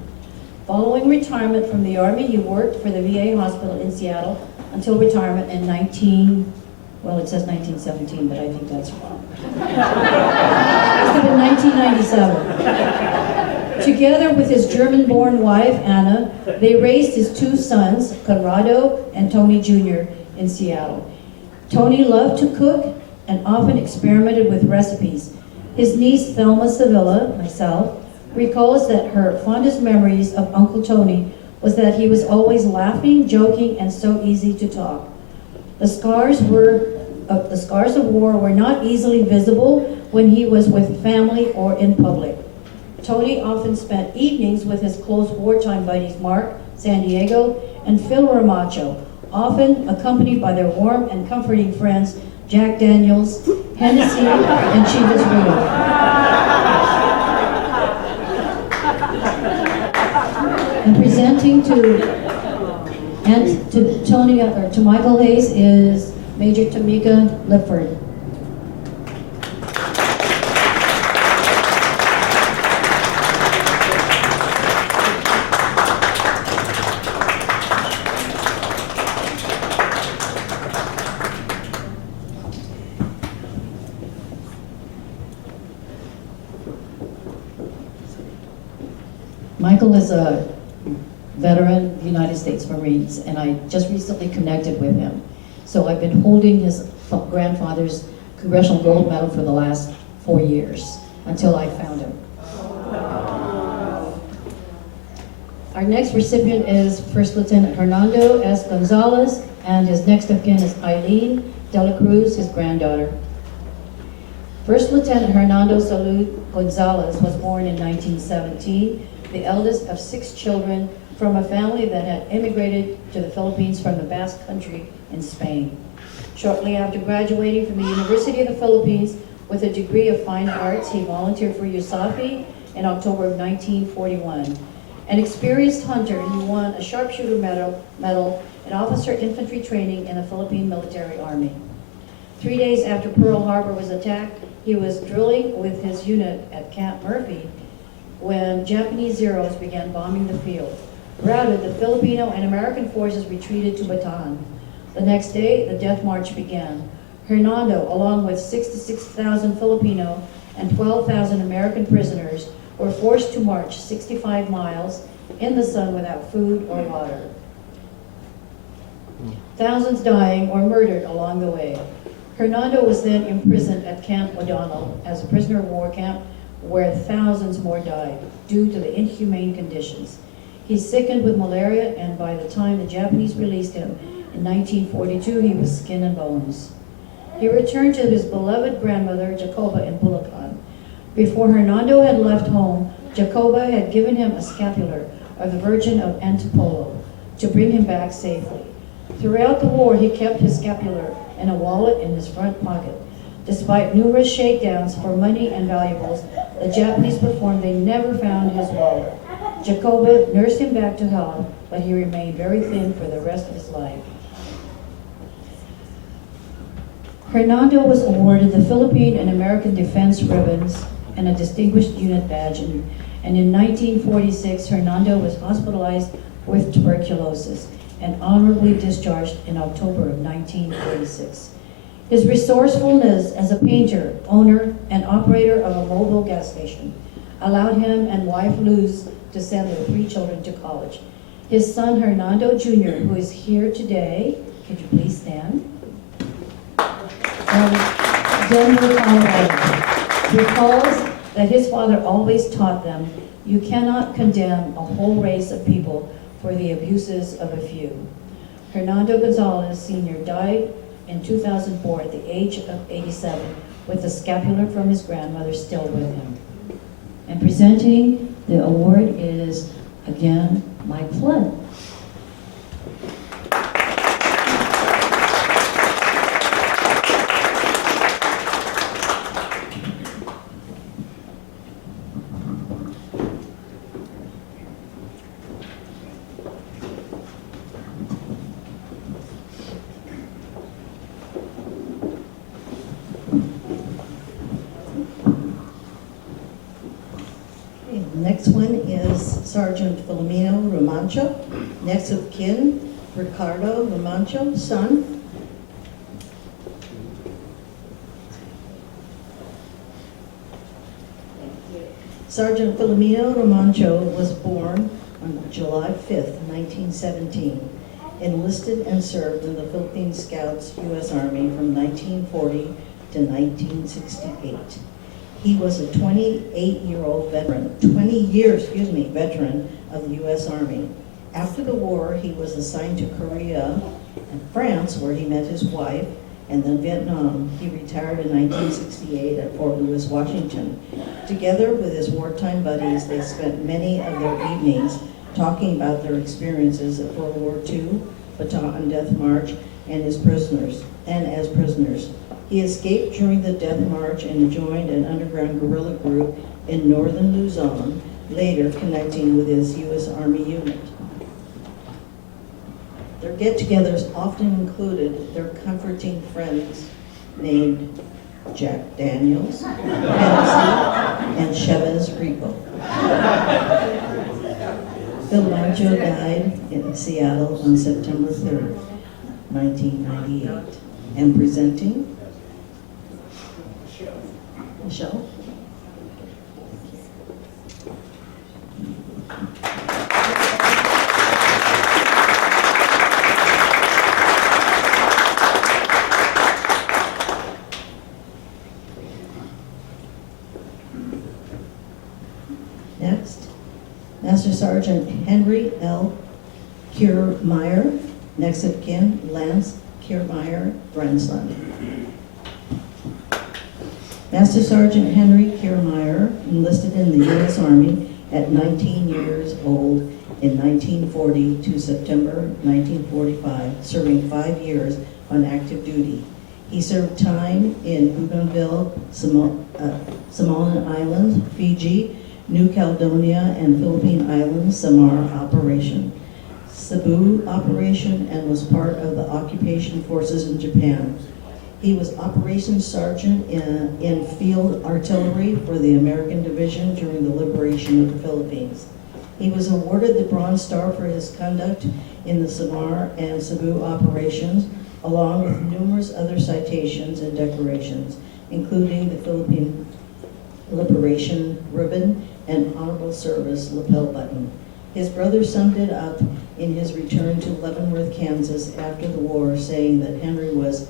Following retirement from the Army, he worked for the VA hospital in Seattle until retirement in it says 1917, but I think that's wrong. It must have been 1997. Together with his German-born wife, Anna, they raised his two sons, Conrado and Tony Jr., in Seattle. Tony loved to cook and often experimented with recipes. His niece, Thelma Sevilla, myself, recalls that her fondest memories of Uncle Tony was that he was always laughing, joking, and so easy to talk. The scars of war were not easily visible when he was with family or in public. Tony often spent evenings with his close wartime buddies Mark San Diego and Phil Ramacho, often accompanied by their warm and comforting friends Jack Daniels, Hennessy, and Chivas Regal. And presenting to Michael Hayes is Major Tamika Lifford. Michael is a veteran of the United States Marines, and I just recently connected with him. So I've been holding his grandfather's Congressional Gold Medal for the last 4 years, until I found him. Our next recipient is First Lieutenant Hernando S. Gonzalez, and his next of kin is Eileen Dela Cruz, his granddaughter. First Lieutenant Hernando Salud Gonzalez was born in 1917, the eldest of 6 children from a family that had immigrated to the Philippines from the Basque Country in Spain. Shortly after graduating from the University of the Philippines with a degree of fine arts, he volunteered for USAFI in October of 1941. An experienced hunter, he won a sharpshooter medal and officer infantry training in the Philippine Military Army. 3 days after Pearl Harbor was attacked, he was drilling with his unit at Camp Murphy when Japanese Zeros began bombing the field. Routed, the Filipino and American forces retreated to Bataan. The next day, the death march began. Hernando, along with 66,000 Filipino and 12,000 American prisoners, were forced to march 65 miles in the sun without food or water. Thousands dying or murdered along the way. Hernando was then imprisoned at Camp O'Donnell as a prisoner of war camp, where thousands more died due to the inhumane conditions. He sickened with malaria, and by the time the Japanese released him in 1942, he was skin and bones. He returned to his beloved grandmother, Jacoba, in Bulacan. Before Hernando had left home, Jacoba had given him a scapular of the Virgin of Antipolo to bring him back safely. Throughout the war, he kept his scapular and a wallet in his front pocket. Despite numerous shakedowns for money and valuables the Japanese performed, they never found his wallet. Jacoba nursed him back to health, but he remained very thin for the rest of his life. Hernando was awarded the Philippine and American Defense Ribbons and a Distinguished Unit Badge, and in 1946, Hernando was hospitalized with tuberculosis and honorably discharged in October of 1946. His resourcefulness as a painter, owner, and operator of a mobile gas station allowed him and wife Luz to send their 3 children to college. His son Hernando Jr., who is here today, could you please stand? From Denver, Colorado, recalls that his father always taught them, you cannot condemn a whole race of people for the abuses of a few. Hernando Gonzalez Sr. died in 2004 at the age of 87 with the scapular from his grandmother still with him. And presenting the award is, again, Mike Flood. Next one is Sergeant Filipino Romancho. Next of kin, Ricardo Romancho, son. Sergeant Filipino Romancho was born on July 5th, 1917, enlisted and served in the Philippine Scouts U.S. Army from 1940 to 1968. He was a 28-year-old veteran, 20 years, veteran of the U.S. Army. After the war, he was assigned to Korea and France, where he met his wife, and then Vietnam. He retired in 1968 at Fort Lewis, Washington. Together with his wartime buddies, they spent many of their evenings talking about their experiences at World War II, Bataan Death March, and as prisoners. He escaped during the Death March and joined an underground guerrilla group in northern Luzon, later connecting with his U.S. Army unit. Their get-togethers often included their comforting friends named Jack Daniels, Hennessy, and Chavez Rico. Phil Mancho died in Seattle on September 3rd, 1998. And presenting, Michelle. Next, Master Sergeant Henry L. Kiermeyer, next of kin, Lance Kiermeyer, grandson. Master Sergeant Henry Kiermeyer enlisted in the U.S. Army at 19 years old in 1940 to September 1945, serving 5 years on active duty. He served time in Bougainville, Samoan Islands, Fiji, New Caledonia, and Philippine Islands Samar Operation, Cebu Operation, and was part of the occupation forces in Japan. He was Operations Sergeant in Field Artillery for the American Division during the liberation of the Philippines. He was awarded the Bronze Star for his conduct in the Samar and Cebu operations, along with numerous other citations and decorations, including the Philippine Liberation Ribbon and Honorable Service lapel button. His brother summed it up in his return to Leavenworth, Kansas after the war, saying that Henry was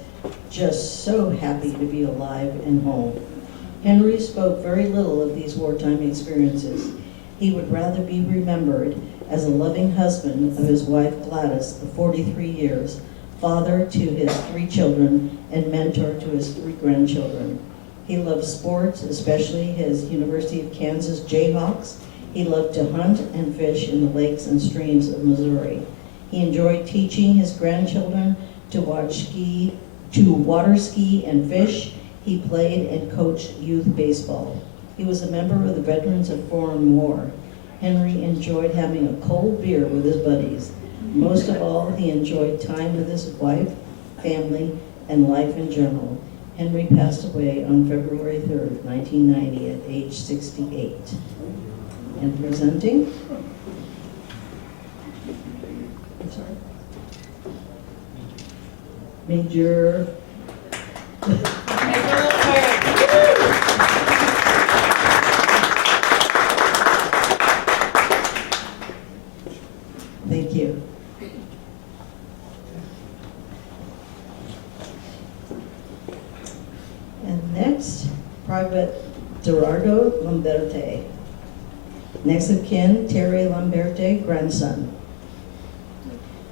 just so happy to be alive and home. Henry spoke very little of these wartime experiences. He would rather be remembered as a loving husband of his wife Gladys of 43 years, father to his 3 children, and mentor to his 3 grandchildren. He loved sports, especially his University of Kansas Jayhawks. He loved to hunt and fish in the lakes and streams of Missouri. He enjoyed teaching his grandchildren to water ski and fish. He played and coached youth baseball. He was a member of the Veterans of Foreign War. Henry enjoyed having a cold beer with his buddies. Most of all, he enjoyed time with his wife, family, and life in general. Henry passed away on February 3rd, 1990 at age 68. And presenting, Major Thank you. And next, Private Gerardo Lamberti. Next of kin, Terry Lamberti, grandson.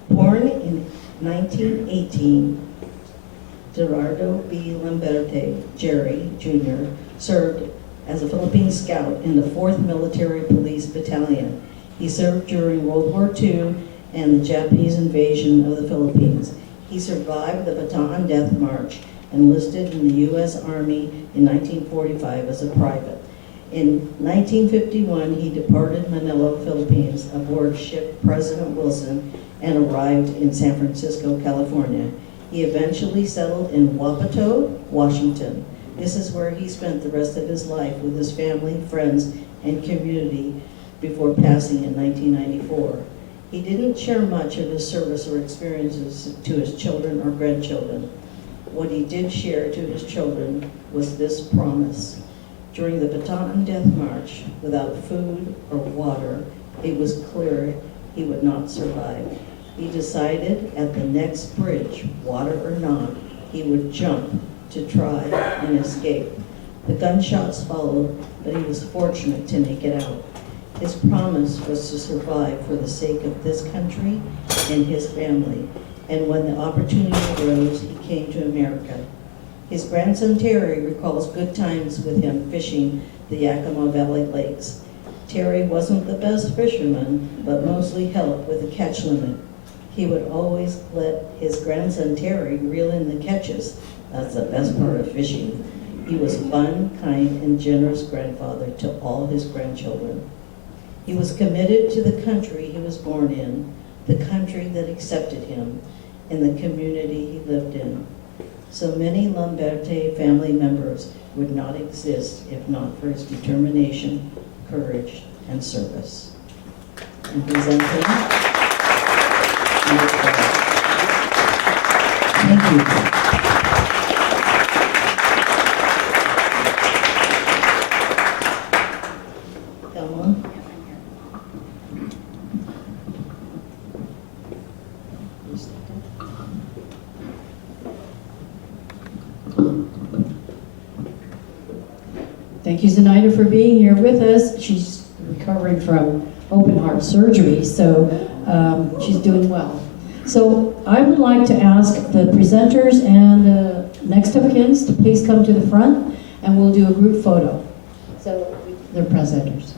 Born in 1918, Gerardo B. Lamberti, Jerry Jr., served as a Philippine scout in the 4th Military Police Battalion. He served during World War II and the Japanese invasion of the Philippines. He survived the Bataan Death March, enlisted in the U.S. Army in 1945 as a private. In 1951, he departed Manila, Philippines, aboard ship President Wilson and arrived in San Francisco, California. He eventually settled in Wapato, Washington. This is where he spent the rest of his life with his family, friends, and community before passing in 1994. He didn't share much of his service or experiences to his children or grandchildren. What he did share to his children was this promise. During the Bataan Death March, without food or water, it was clear he would not survive. He decided at the next bridge, water or not, he would jump to try and escape. The gunshots followed, but he was fortunate to make it out. His promise was to survive for the sake of this country and his family. And when the opportunity arose, he came to America. His grandson Terry recalls good times with him fishing the Yakima Valley lakes. Terry wasn't the best fisherman, but mostly helped with the catch limit. He would always let his grandson Terry reel in the catches. That's the best part of fishing. He was a fun, kind, and generous grandfather to all his grandchildren. He was committed to the country he was born in, the country that accepted him, and the community he lived in. So many Lamberti family members would not exist if not for his determination, courage, and service. And presenting, thank you. Thank you, Zenaida, for being here with us. She's recovering from open heart surgery, so she's doing well. So I would like to ask the presenters and the next of kins to please come to the front, and we'll do a group photo. So the presenters.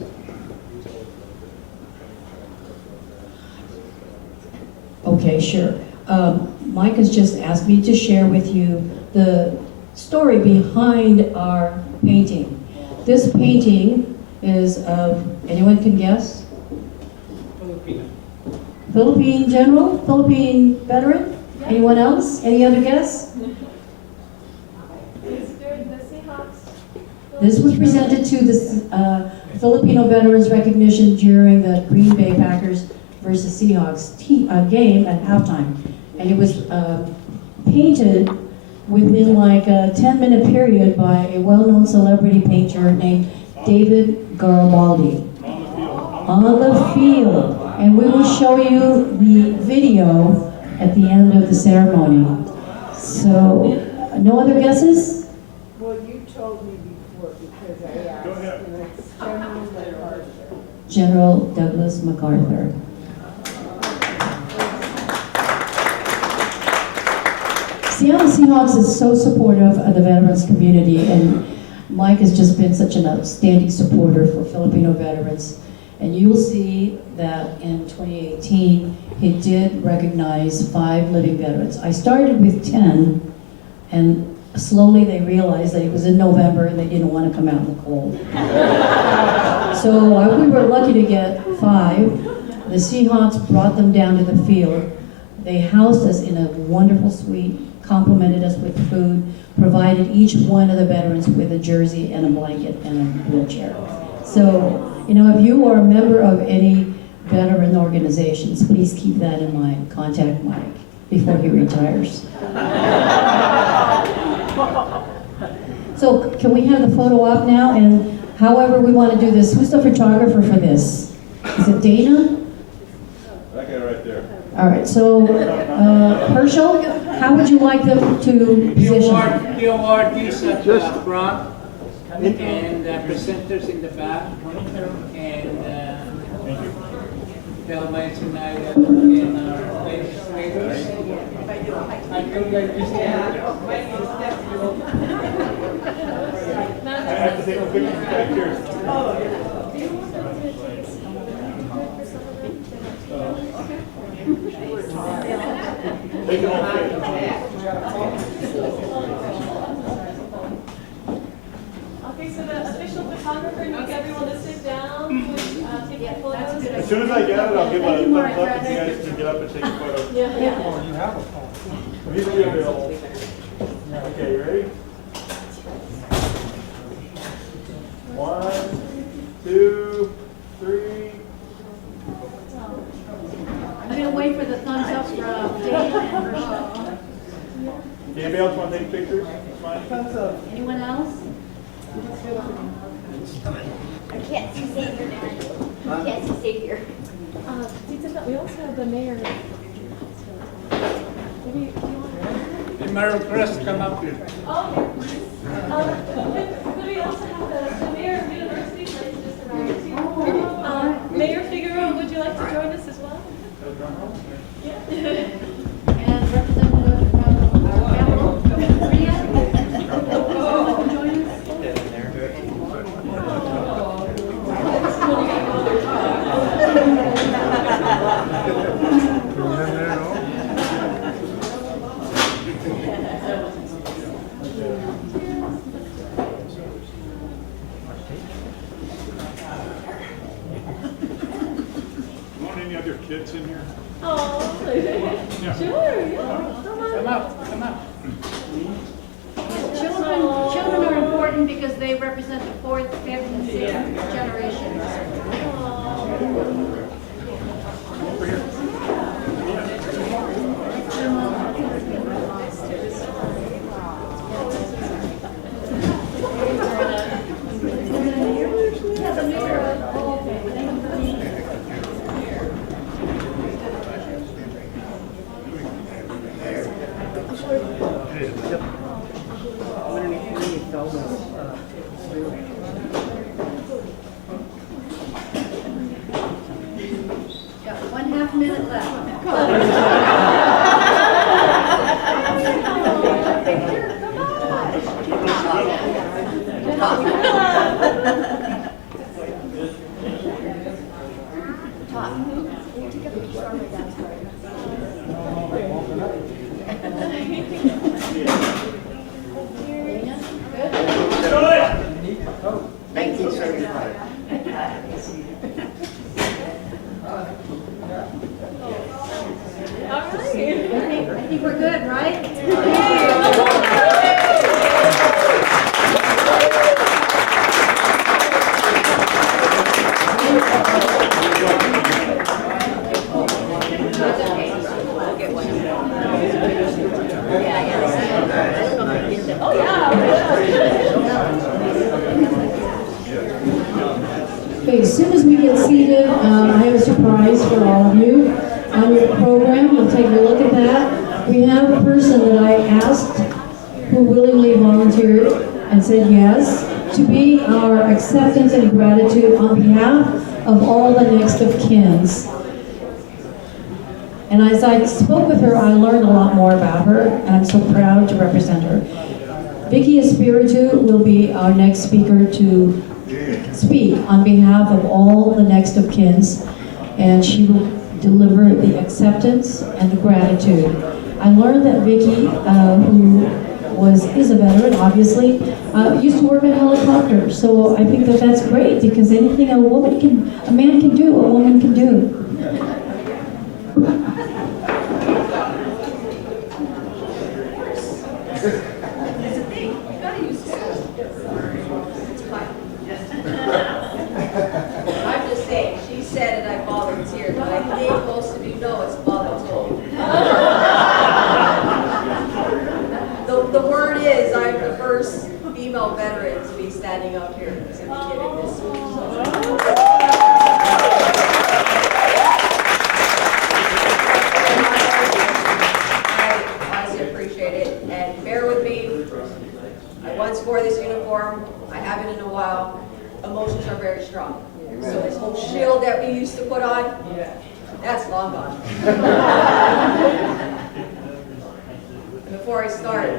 Okay, sure. Mike has just asked me to share with you the story behind our painting. This painting is of, anyone can guess? Filipino. Philippine general? Philippine veteran? Yeah. Anyone else? Any other guess? It's during the Seahawks This was presented to the Filipino veterans recognition during the Green Bay Packers versus Seahawks game at halftime. And it was painted within like a 10-minute period by a well-known celebrity painter named David Garibaldi. On the field. And we will show you the video at the end of the ceremony. So, no other guesses? Well, you told me before because I asked. Go ahead. And it's General McCord. General Douglas MacArthur. Seattle Seahawks is so supportive of the veterans community, and Mike has just been such an outstanding supporter for Filipino veterans. And you'll see that in 2018, he did recognize 5 living veterans. I started with 10, and slowly they realized that it was in November and they didn't want to come out in the cold. So we were lucky to get 5. The Seahawks brought them down to the field. They housed us in a wonderful suite, complimented us with food, provided each one of the veterans with a jersey and a blanket and a wheelchair. So, you know, if you are a member of any veteran organizations, please keep that in mind. Contact Mike before he retires. So can we have the photo up now? And however we want to do this, who's the photographer for this? Is it Dana? That guy right there. All right, so Herschel, how would you like them to position? The awardees at the front, and presenters in the back, and Thelma and Sinaya and our legislators. I think I just I have to take a picture back here. Take it all. Okay, so the official photographer needs everyone to sit down, take your photos. As soon as I get it, I'll give a thumbs up and you guys can get up and take a photo. Yeah. Oh, you have a phone. He's available. Okay, you ready? 1, 2, 3. I'm going to wait for the thumbs up from Dave and Herschel. Anybody else want to take pictures? It's fine. Thumbs up. Anyone else? I can't see Savior now. I can't see Savior. We also have the mayor. Maybe, do you want the Mayor Crest come up here. Oh, but we also have the mayor of university place just around too. Mayor Figueroa, would you like to join us as well? Yeah. And representative from our capital, Maria, join us? Kids in here? Oh, Yeah. sure, yeah. Come up, come up. Children are important because they represent the 4th, 5th, and 6th generations. Got 1/2 minute left. I think we're good, right? Okay, as soon as we get seated, I have a surprise for all of you on your program. We'll take a look at that. We have a person that I asked who willingly volunteered and said yes to be our acceptance and gratitude on behalf of all the next of kins. And as I spoke with her, I learned a lot more about her, and I'm so proud to represent her. Vicky Espiritu will be our next speaker to speak on behalf of all the next of kins, and she will deliver the acceptance and the gratitude. I learned that Vicky, who is a veteran, obviously, used to work on helicopters. So I think that that's great, because anything a man can do, a woman can do. I'm just saying, she said it, I volunteered, but I think most of you know it's volunteer. The word is, I'm the first female veteran to be standing up here to be giving this speech. I honestly appreciate it, and bear with me. I once wore this uniform, I haven't in a while. Emotions are very strong. So this whole shield that we used to put on, that's long gone. And before I start,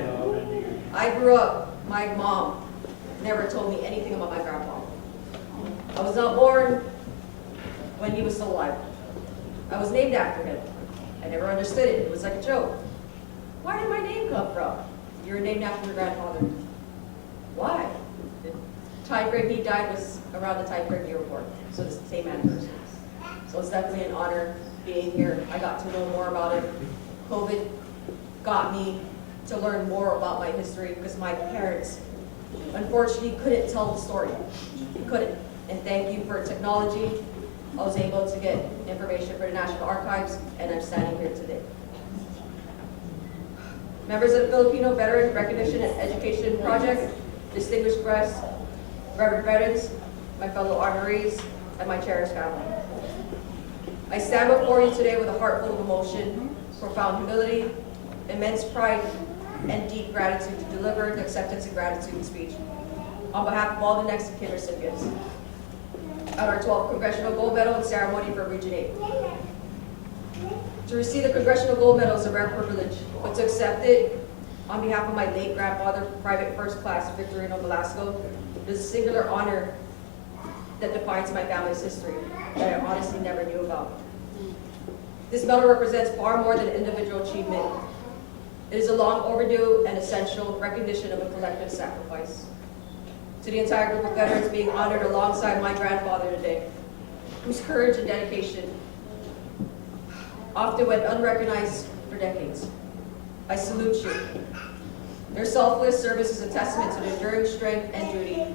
I grew up, my mom never told me anything about my grandpa. I was not born when he was still alive. I was named after him. I never understood it. It was like a joke. Where did my name come from? You were named after your grandfather. Why? The time frame he died was around the time frame you were born. So it's the same anniversary. So it's definitely an honor being here. I got to know more about it. COVID got me to learn more about my history because my parents, unfortunately, couldn't tell the story. They couldn't. And thank you for technology. I was able to get information for the National Archives, and I'm standing here today. Members of the Filipino Veteran Recognition and Education Project, distinguished guests, Reverend veterans, my fellow honorees, and my cherished family. I stand before you today with a heart full of emotion, profound humility, immense pride, and deep gratitude to deliver the acceptance and gratitude speech on behalf of all the next of kin recipients at our 12th Congressional Gold Medal and ceremony for Region 8. To receive the Congressional Gold Medal is a rare privilege, but to accept it on behalf of my late grandfather, Private First Class Victorino Velasco, it is a singular honor that defines my family's history that I honestly never knew about. This medal represents far more than individual achievement. It is a long overdue and essential recognition of a collective sacrifice. To the entire group of veterans being honored alongside my grandfather today, whose courage and dedication often went unrecognized for decades, I salute you. Their selfless service is a testament to the enduring strength and duty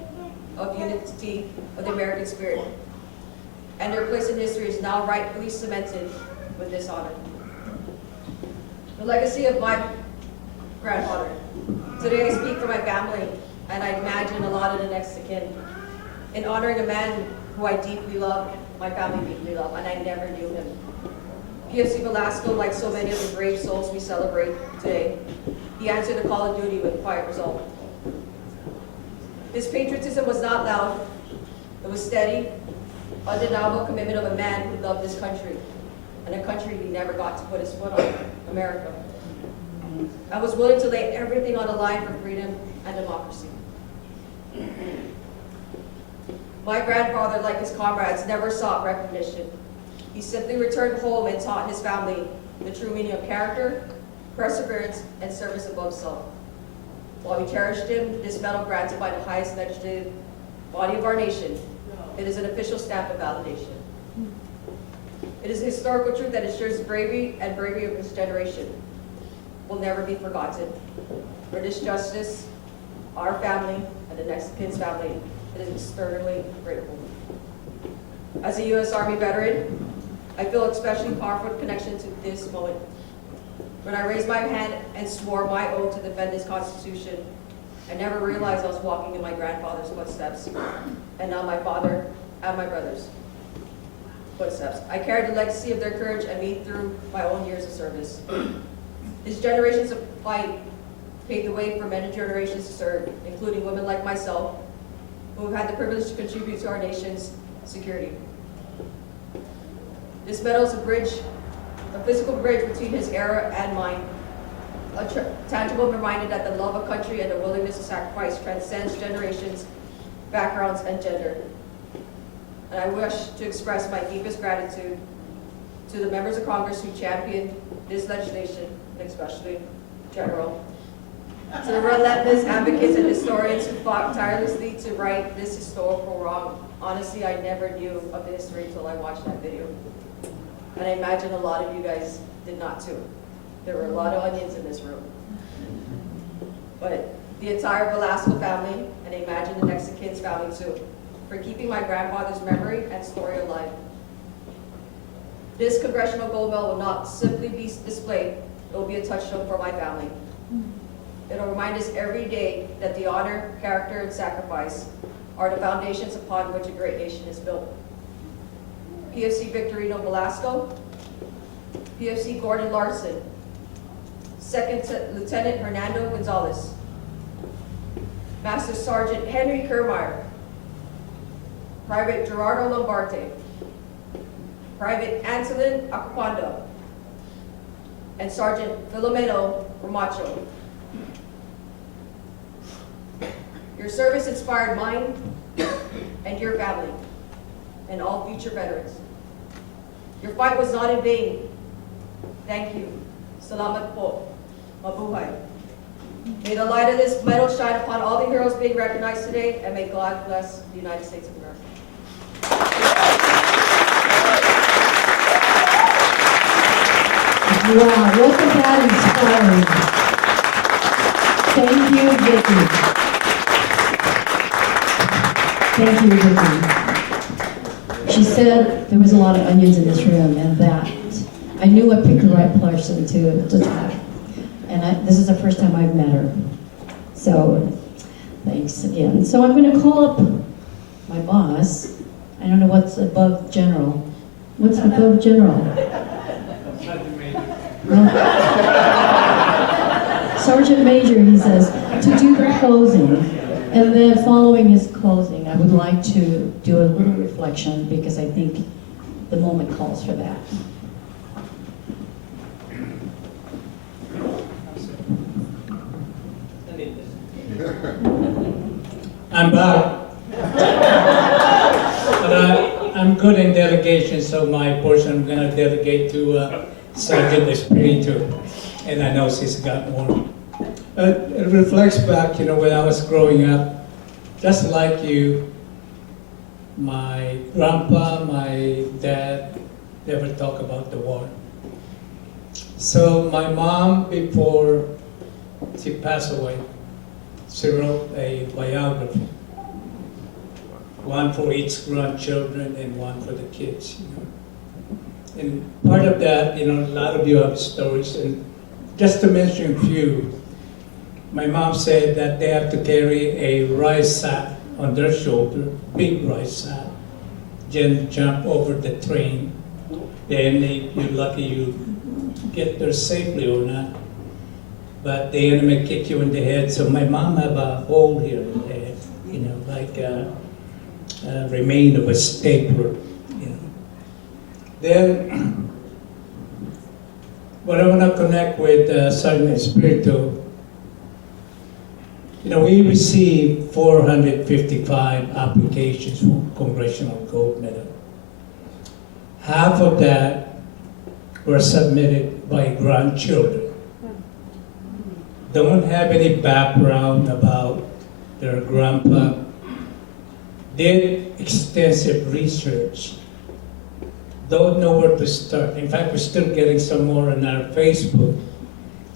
of unity of the American spirit, and their place in history is now rightfully cemented with this honor. The legacy of my grandfather. Today I speak for my family, and I imagine a lot of the next of kin. In honoring a man who I deeply love, my family deeply love, and I never knew him. PFC Velasco, like so many of the brave souls we celebrate today, he answered the call of duty with quiet resolve. His patriotism was not loud, it was steady, undeniable commitment of a man who loved this country, and a country he never got to put his foot on, America. I was willing to lay everything on the line for freedom and democracy. My grandfather, like his comrades, never sought recognition. He simply returned home and taught his family the true meaning of character, perseverance, and service above self. While we cherished him, this medal granted by the highest legislative body of our nation, it is an official stamp of validation. It is a historical truth that ensures bravery and bravery of this generation will never be forgotten. For this justice, our family, and the next of kin's family, it is externally grateful. As a U.S. Army veteran, I feel especially powerful connection to this moment. When I raised my hand and swore my oath to defend this Constitution, I never realized I was walking in my grandfather's footsteps. And now my father and my brothers' footsteps. I carried the legacy of their courage and me through my own years of service. These generations of fight paved the way for many generations to serve, including women like myself, who have had the privilege to contribute to our nation's security. This medal is a bridge, a physical bridge between his era and mine, a tangible reminder that the love of country and the willingness to sacrifice transcends generations, backgrounds, and gender. And I wish to express my deepest gratitude to the members of Congress who championed this legislation, and especially General, to the relentless advocates and historians who fought tirelessly to right this historical wrong. Honestly, I never knew of the history until I watched that video. And I imagine a lot of you guys did not too. There were a lot of onions in this room. But the entire Velasco family, and I imagine the next of kin's family too, for keeping my grandfather's memory and story alive. This Congressional Gold Medal will not simply be displayed, it will be a touchstone for my family. It will remind us every day that the honor, character, and sacrifice are the foundations upon which a great nation is built. PFC Victorino Velasco, PFC Gordon Larson, Second Lieutenant Hernando Gonzalez, Master Sergeant Henry Kermeyer, Private Gerardo Lombarte, Private Antolin Acapando, and Sergeant Filomeno Romacho. Your service inspired mine and your family and all future veterans. Your fight was not in vain. Thank you. Salamat po. Mabuhay. May the light of this medal shine upon all the heroes being recognized today, and may God bless the United States of America. Wow, wasn't that inspiring? Thank you, Vicki. Thank you, Vicki. She said there was a lot of onions in this room, and that I knew I picked the right person to talk. And this is the first time I've met her. So, thanks again. So I'm going to call up my boss. I don't know what's above general. What's above general? Sergeant Major, he says, to do the closing. And then following his closing, I would like to do a little reflection because I think the moment calls for that. I'm back. But I'm good in delegation, so my portion I'm going to delegate to Sergeant Espiritu, and I know she's got more. It reflects back, when I was growing up, just like you, my grandpa, my dad never talk about the war. So my mom, before she passed away, she wrote a biography, one for each grandchildren and one for the kids. And part of that, a lot of you have stories, and just to mention a few, my mom said that they have to carry a rice sack on their shoulder, big rice sack, then jump over the train. Then you're lucky you get there safely or not. But the enemy kick you in the head. So my mom have a hole here in the head, like a remain of a stapler. Then, what I want to connect with Sergeant Espiritu, we received 455 applications for Congressional Gold Medal. Half of that were submitted by grandchildren. Don't have any background about their grandpa. Did extensive research. Don't know where to start. In fact, we're still getting some more on our Facebook.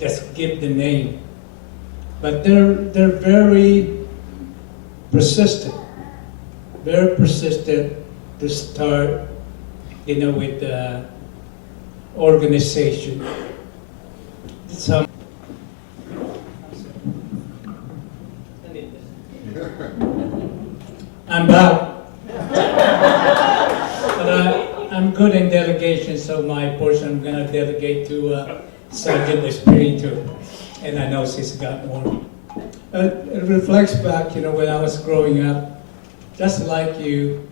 Just give the name. But they're very persistent. Very persistent to start, with the organization. Some I'm back. I'm good in delegation, so my portion I'm gonna delegate to Sergeant Espiritu, and I know she's got more. It reflects back, when I was growing up, just like you,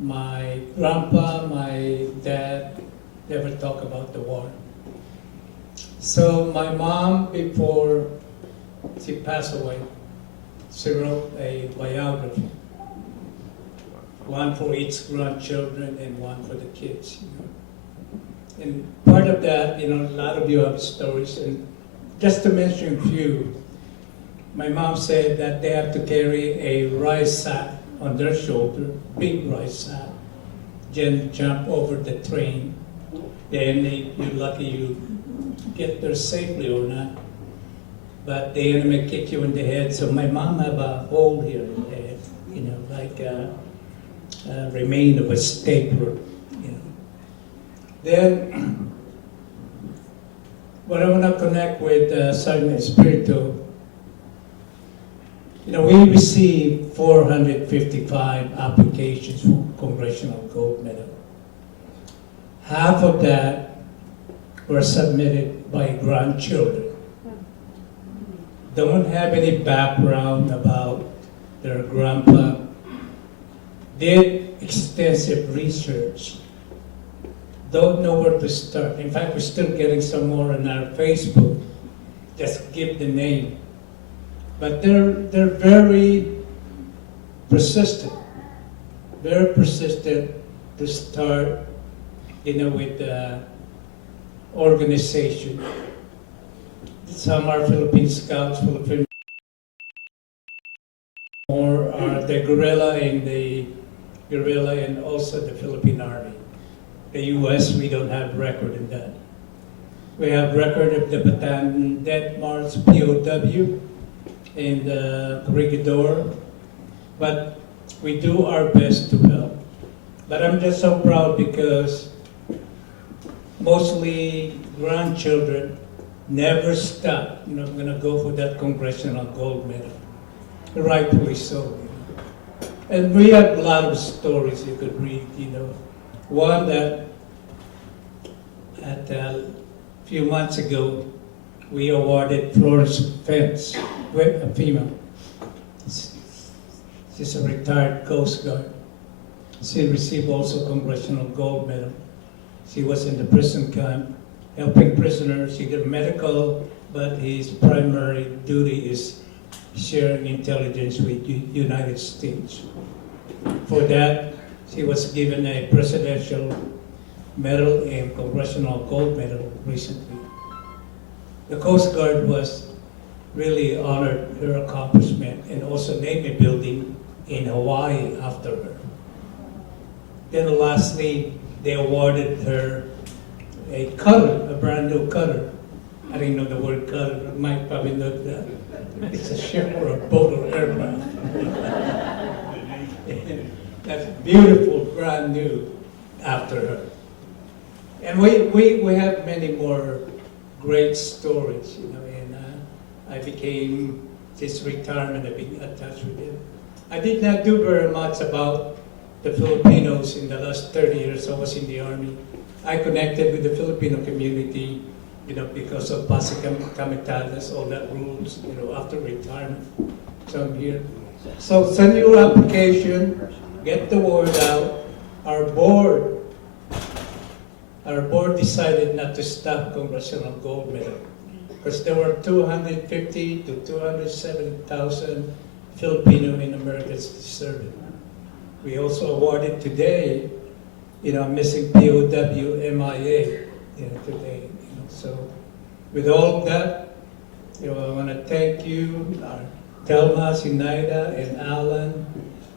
my grandpa, my dad never talk about the war. So my mom, before she passed away, she wrote a biography, one for each grandchildren and one for the kids. And part of that, a lot of you have stories, and just to mention a few, my mom said that they have to carry a rice sack on their shoulder, big rice sack, then jump over the train. Then you're lucky you get there safely or not. But the enemy kick you in the head. So my mom have a hole here in the head, like a remain of a stapler. Then, what I want to connect with Sergeant Espiritu, we received 455 applications for Congressional Gold Medal. Half of that were submitted by grandchildren. Don't have any background about their grandpa. Did extensive research. Don't know where to start. In fact, we're still getting some more on our Facebook. Just give the name. But they're very persistent to start, with the organization. Some are Philippine Scouts, Philippine, or are the guerrilla and also the Philippine Army. The U.S., we don't have record in that. We have record of the Bataan Death March, POW, and the Corregidor, but we do our best to help. But I'm just so proud because mostly grandchildren never stop. I'm going to go for that Congressional Gold Medal. Rightfully so. And we have a lot of stories you could read, One that a few months ago, we awarded Florence Fence, a female. She's a retired Coast Guard. She received also Congressional Gold Medal. She was in the prison camp, helping prisoners. She did medical, but his primary duty is sharing intelligence with United States. For that, she was given a Presidential Medal and Congressional Gold Medal recently. The Coast Guard was really honored her accomplishment and also named a building in Hawaii after her. Then lastly, they awarded her a cutter, a brand new cutter. I didn't know the word cutter, Mike probably knows that. It's a ship or a boat or aircraft. That's beautiful, brand new, after her. And we have many more great stories, and I became, this retirement, I became attached with him. I did not do very much about the Filipinos in the last 30 years I was in the Army. I connected with the Filipino community, because of Base Kamitadas, all that rules, after retirement. So I'm here. So send your application, get the word out. Our board decided not to stop Congressional Gold Medal because there were 250 to 270,000 Filipino and Americans deserving. We also awarded today, missing POW MIA, today. So with all of that, I want to thank you, Telma, Sinaida, and Alan,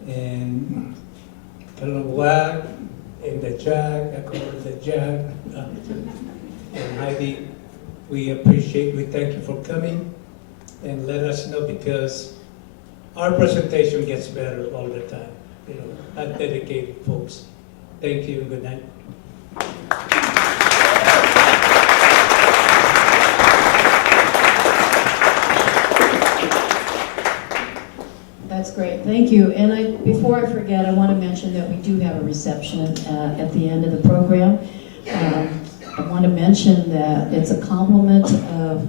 and Kalawag, and the Jag, I call it the Jag, and Heidi. We thank you for coming, and let us know because our presentation gets better all the time. Not dedicated folks. Thank you. Good night. That's great. Thank you. And before I forget, I want to mention that we do have a reception at the end of the program. I want to mention that it's a compliment of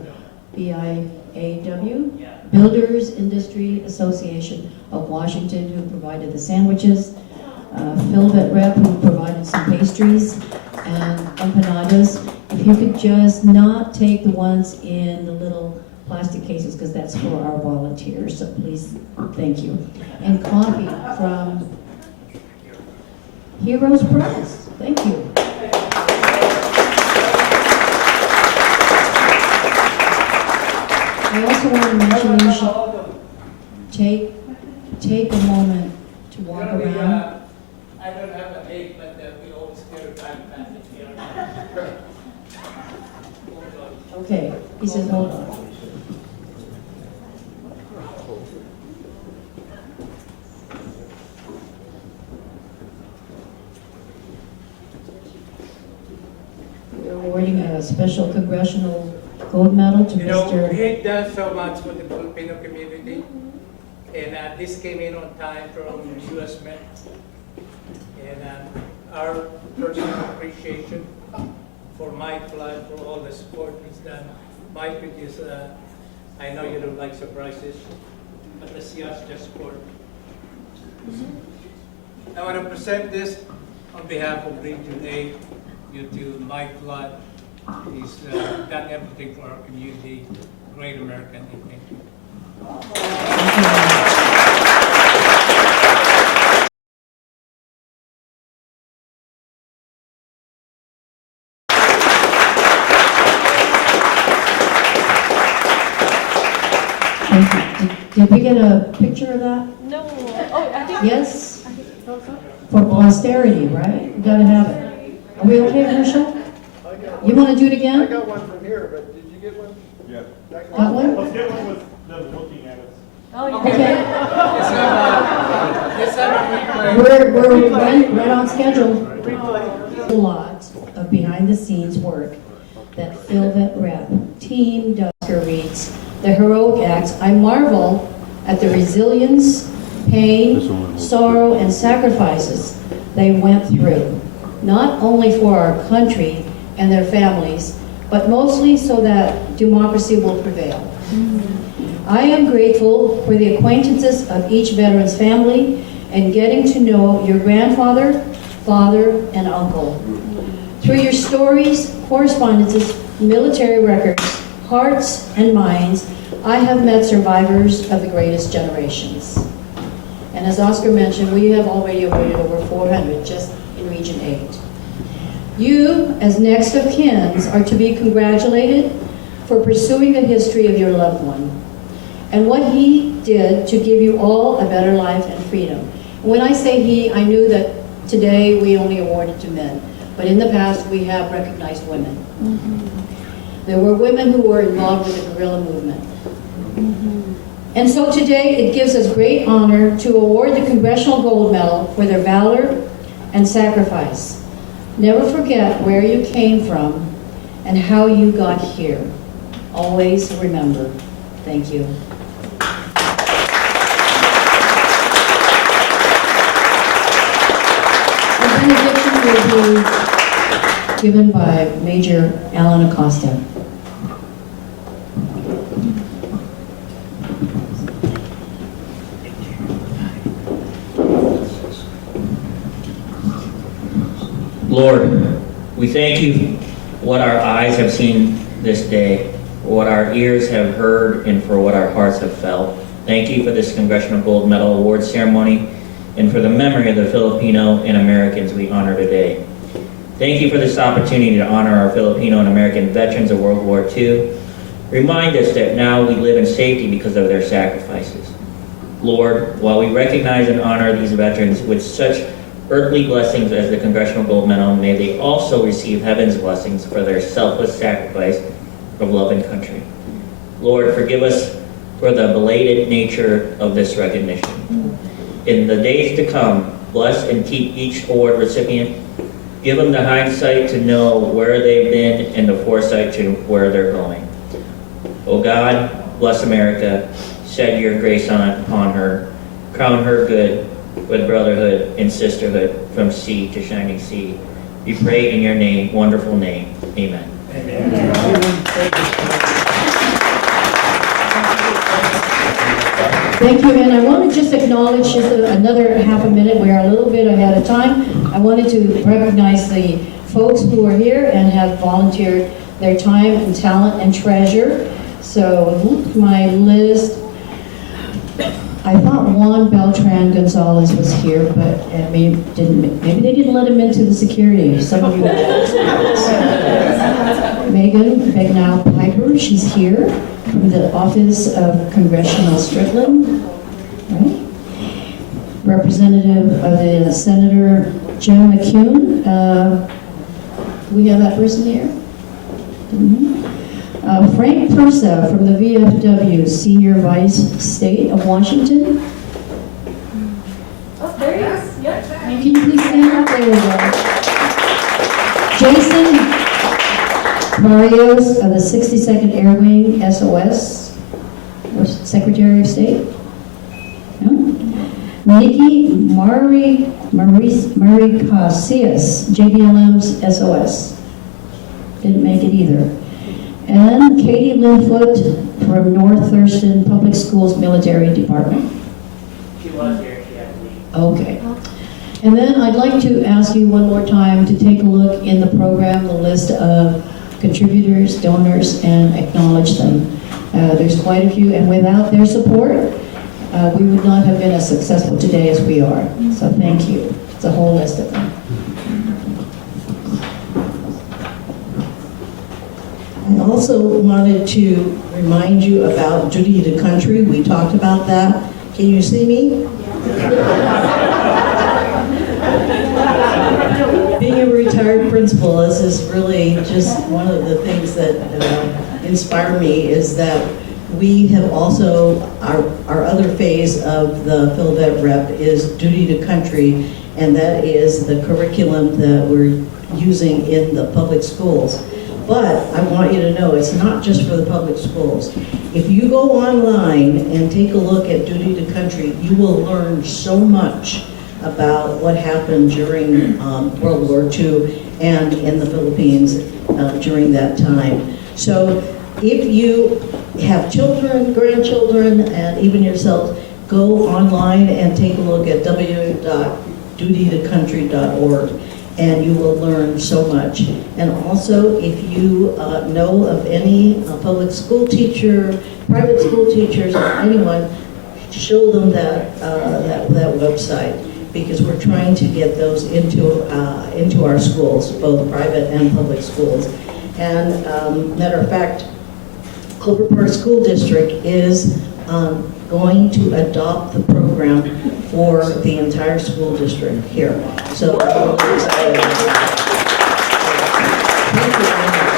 BIAW, Builders Industry Association of Washington, who provided the sandwiches, Philvet Rep, who provided some pastries, and empanadas. If you could just not take the ones in the little plastic cases, because that's for our volunteers, so please, thank you. And coffee from Heroes Press. Thank you. I also want to mention you should take a moment to walk around. I don't have a date, but we always get a time passage here. Okay, he says hold on. We're awarding a special Congressional Gold Medal to Mr. He does so much for the Filipino community, and this came in on time from U.S. Mint, and our personal appreciation for Mike Flood for all the support he's done. Mike, is I know you don't like surprises, but let's see us just support. I want to present this on behalf of Region 8, due to Mike Flood. He's done everything for our community. Great American, I think. Did we get a picture of that? No. Oh, I think. Yes? For posterity, right? We gotta have it. Are we okay, Herschel? You want to do it again? I got one from here, but did you get one? Yeah. Got one? Let's get one with them looking at us. Oh, Okay. We're We're right on schedule. A lot of behind-the-scenes work that Philvet Rep team does reads the heroic acts. I marvel at the resilience, pain, sorrow, and sacrifices they went through, not only for our country and their families, but mostly so that democracy will prevail. I am grateful for the acquaintances of each veteran's family and getting to know your grandfather, father, and uncle. Through your stories, correspondences, military records, hearts, and minds, I have met survivors of the greatest generations. And as Oscar mentioned, we have already awarded over 400 just in Region 8. You, as next of kins, are to be congratulated for pursuing the history of your loved one and what he did to give you all a better life and freedom. When I say he, I knew that today we only awarded to men, but in the past we have recognized women. There were women who were involved with the guerrilla movement. And so today it gives us great honor to award the Congressional Gold Medal for their valor and sacrifice. Never forget where you came from and how you got here. Always remember. Thank you. The benediction will be given by Major Alan Acosta. Lord, we thank you for what our eyes have seen this day, for what our ears have heard, and for what our hearts have felt. Thank you for this Congressional Gold Medal award ceremony and for the memory of the Filipino and Americans we honor today. Thank you for this opportunity to honor our Filipino and American veterans of World War II. Remind us that now we live in safety because of their sacrifices. Lord, while we recognize and honor these veterans with such earthly blessings as the Congressional Gold Medal, may they also receive heaven's blessings for their selfless sacrifice of love and country. Lord, forgive us for the belated nature of this recognition. In the days to come, bless and keep each award recipient. Give them the hindsight to know where they've been and the foresight to where they're going. Oh God, bless America. Shed your grace upon her. Crown her good with brotherhood and sisterhood from sea to shining sea. We pray in your name, wonderful name. Amen. Thank you, and I want to just acknowledge just another half a minute. We are a little bit ahead of time. I wanted to recognize the folks who are here and have volunteered their time and talent and treasure. So look at my list. I thought Juan Beltran Gonzalez was here, but maybe they didn't let him into the security. Some of you Megan Bagnall Piper, she's here from the Office of Congressional Strickland. Right? Representative of the Senator Jim McCune. We have that person here? Frank Persa from the VFW, Senior Vice State of Washington. Oh, there he is. Yep. Can you please stand up? There we go. Jason Marios of the 62nd Air Wing SOS, Secretary of State. No? Nikki Marie Casillas, JBLM's SOS. Didn't make it either. And Katie Linfoot from North Thurston Public Schools Military Department. She was here, she had to leave. Okay. And then I'd like to ask you one more time to take a look in the program, the list of contributors, donors, and acknowledge them. There's quite a few, and without their support, we would not have been as successful today as we are. So thank you. It's a whole list of them. I also wanted to remind you about duty to country. We talked about that. Can you see me? Being a retired principal, this is really just one of the things that inspire me, is that we have also, our other phase of the PhilVet Rep is duty to country, and that is the curriculum that we're using in the public schools. But I want you to know it's not just for the public schools. If you go online and take a look at duty to country, you will learn so much about what happened during World War II and in the Philippines during that time. So if you have children, grandchildren, and even yourself, go online and take a look at www.dutytocountry.org. And you will learn so much. And also, if you know of any public school teacher, private school teachers, or anyone, show them that website, because we're trying to get those into our schools, both private and public schools. And matter of fact, Clover Park School District is going to adopt the program for the entire school district here. So we're really excited about that. Thank you very much.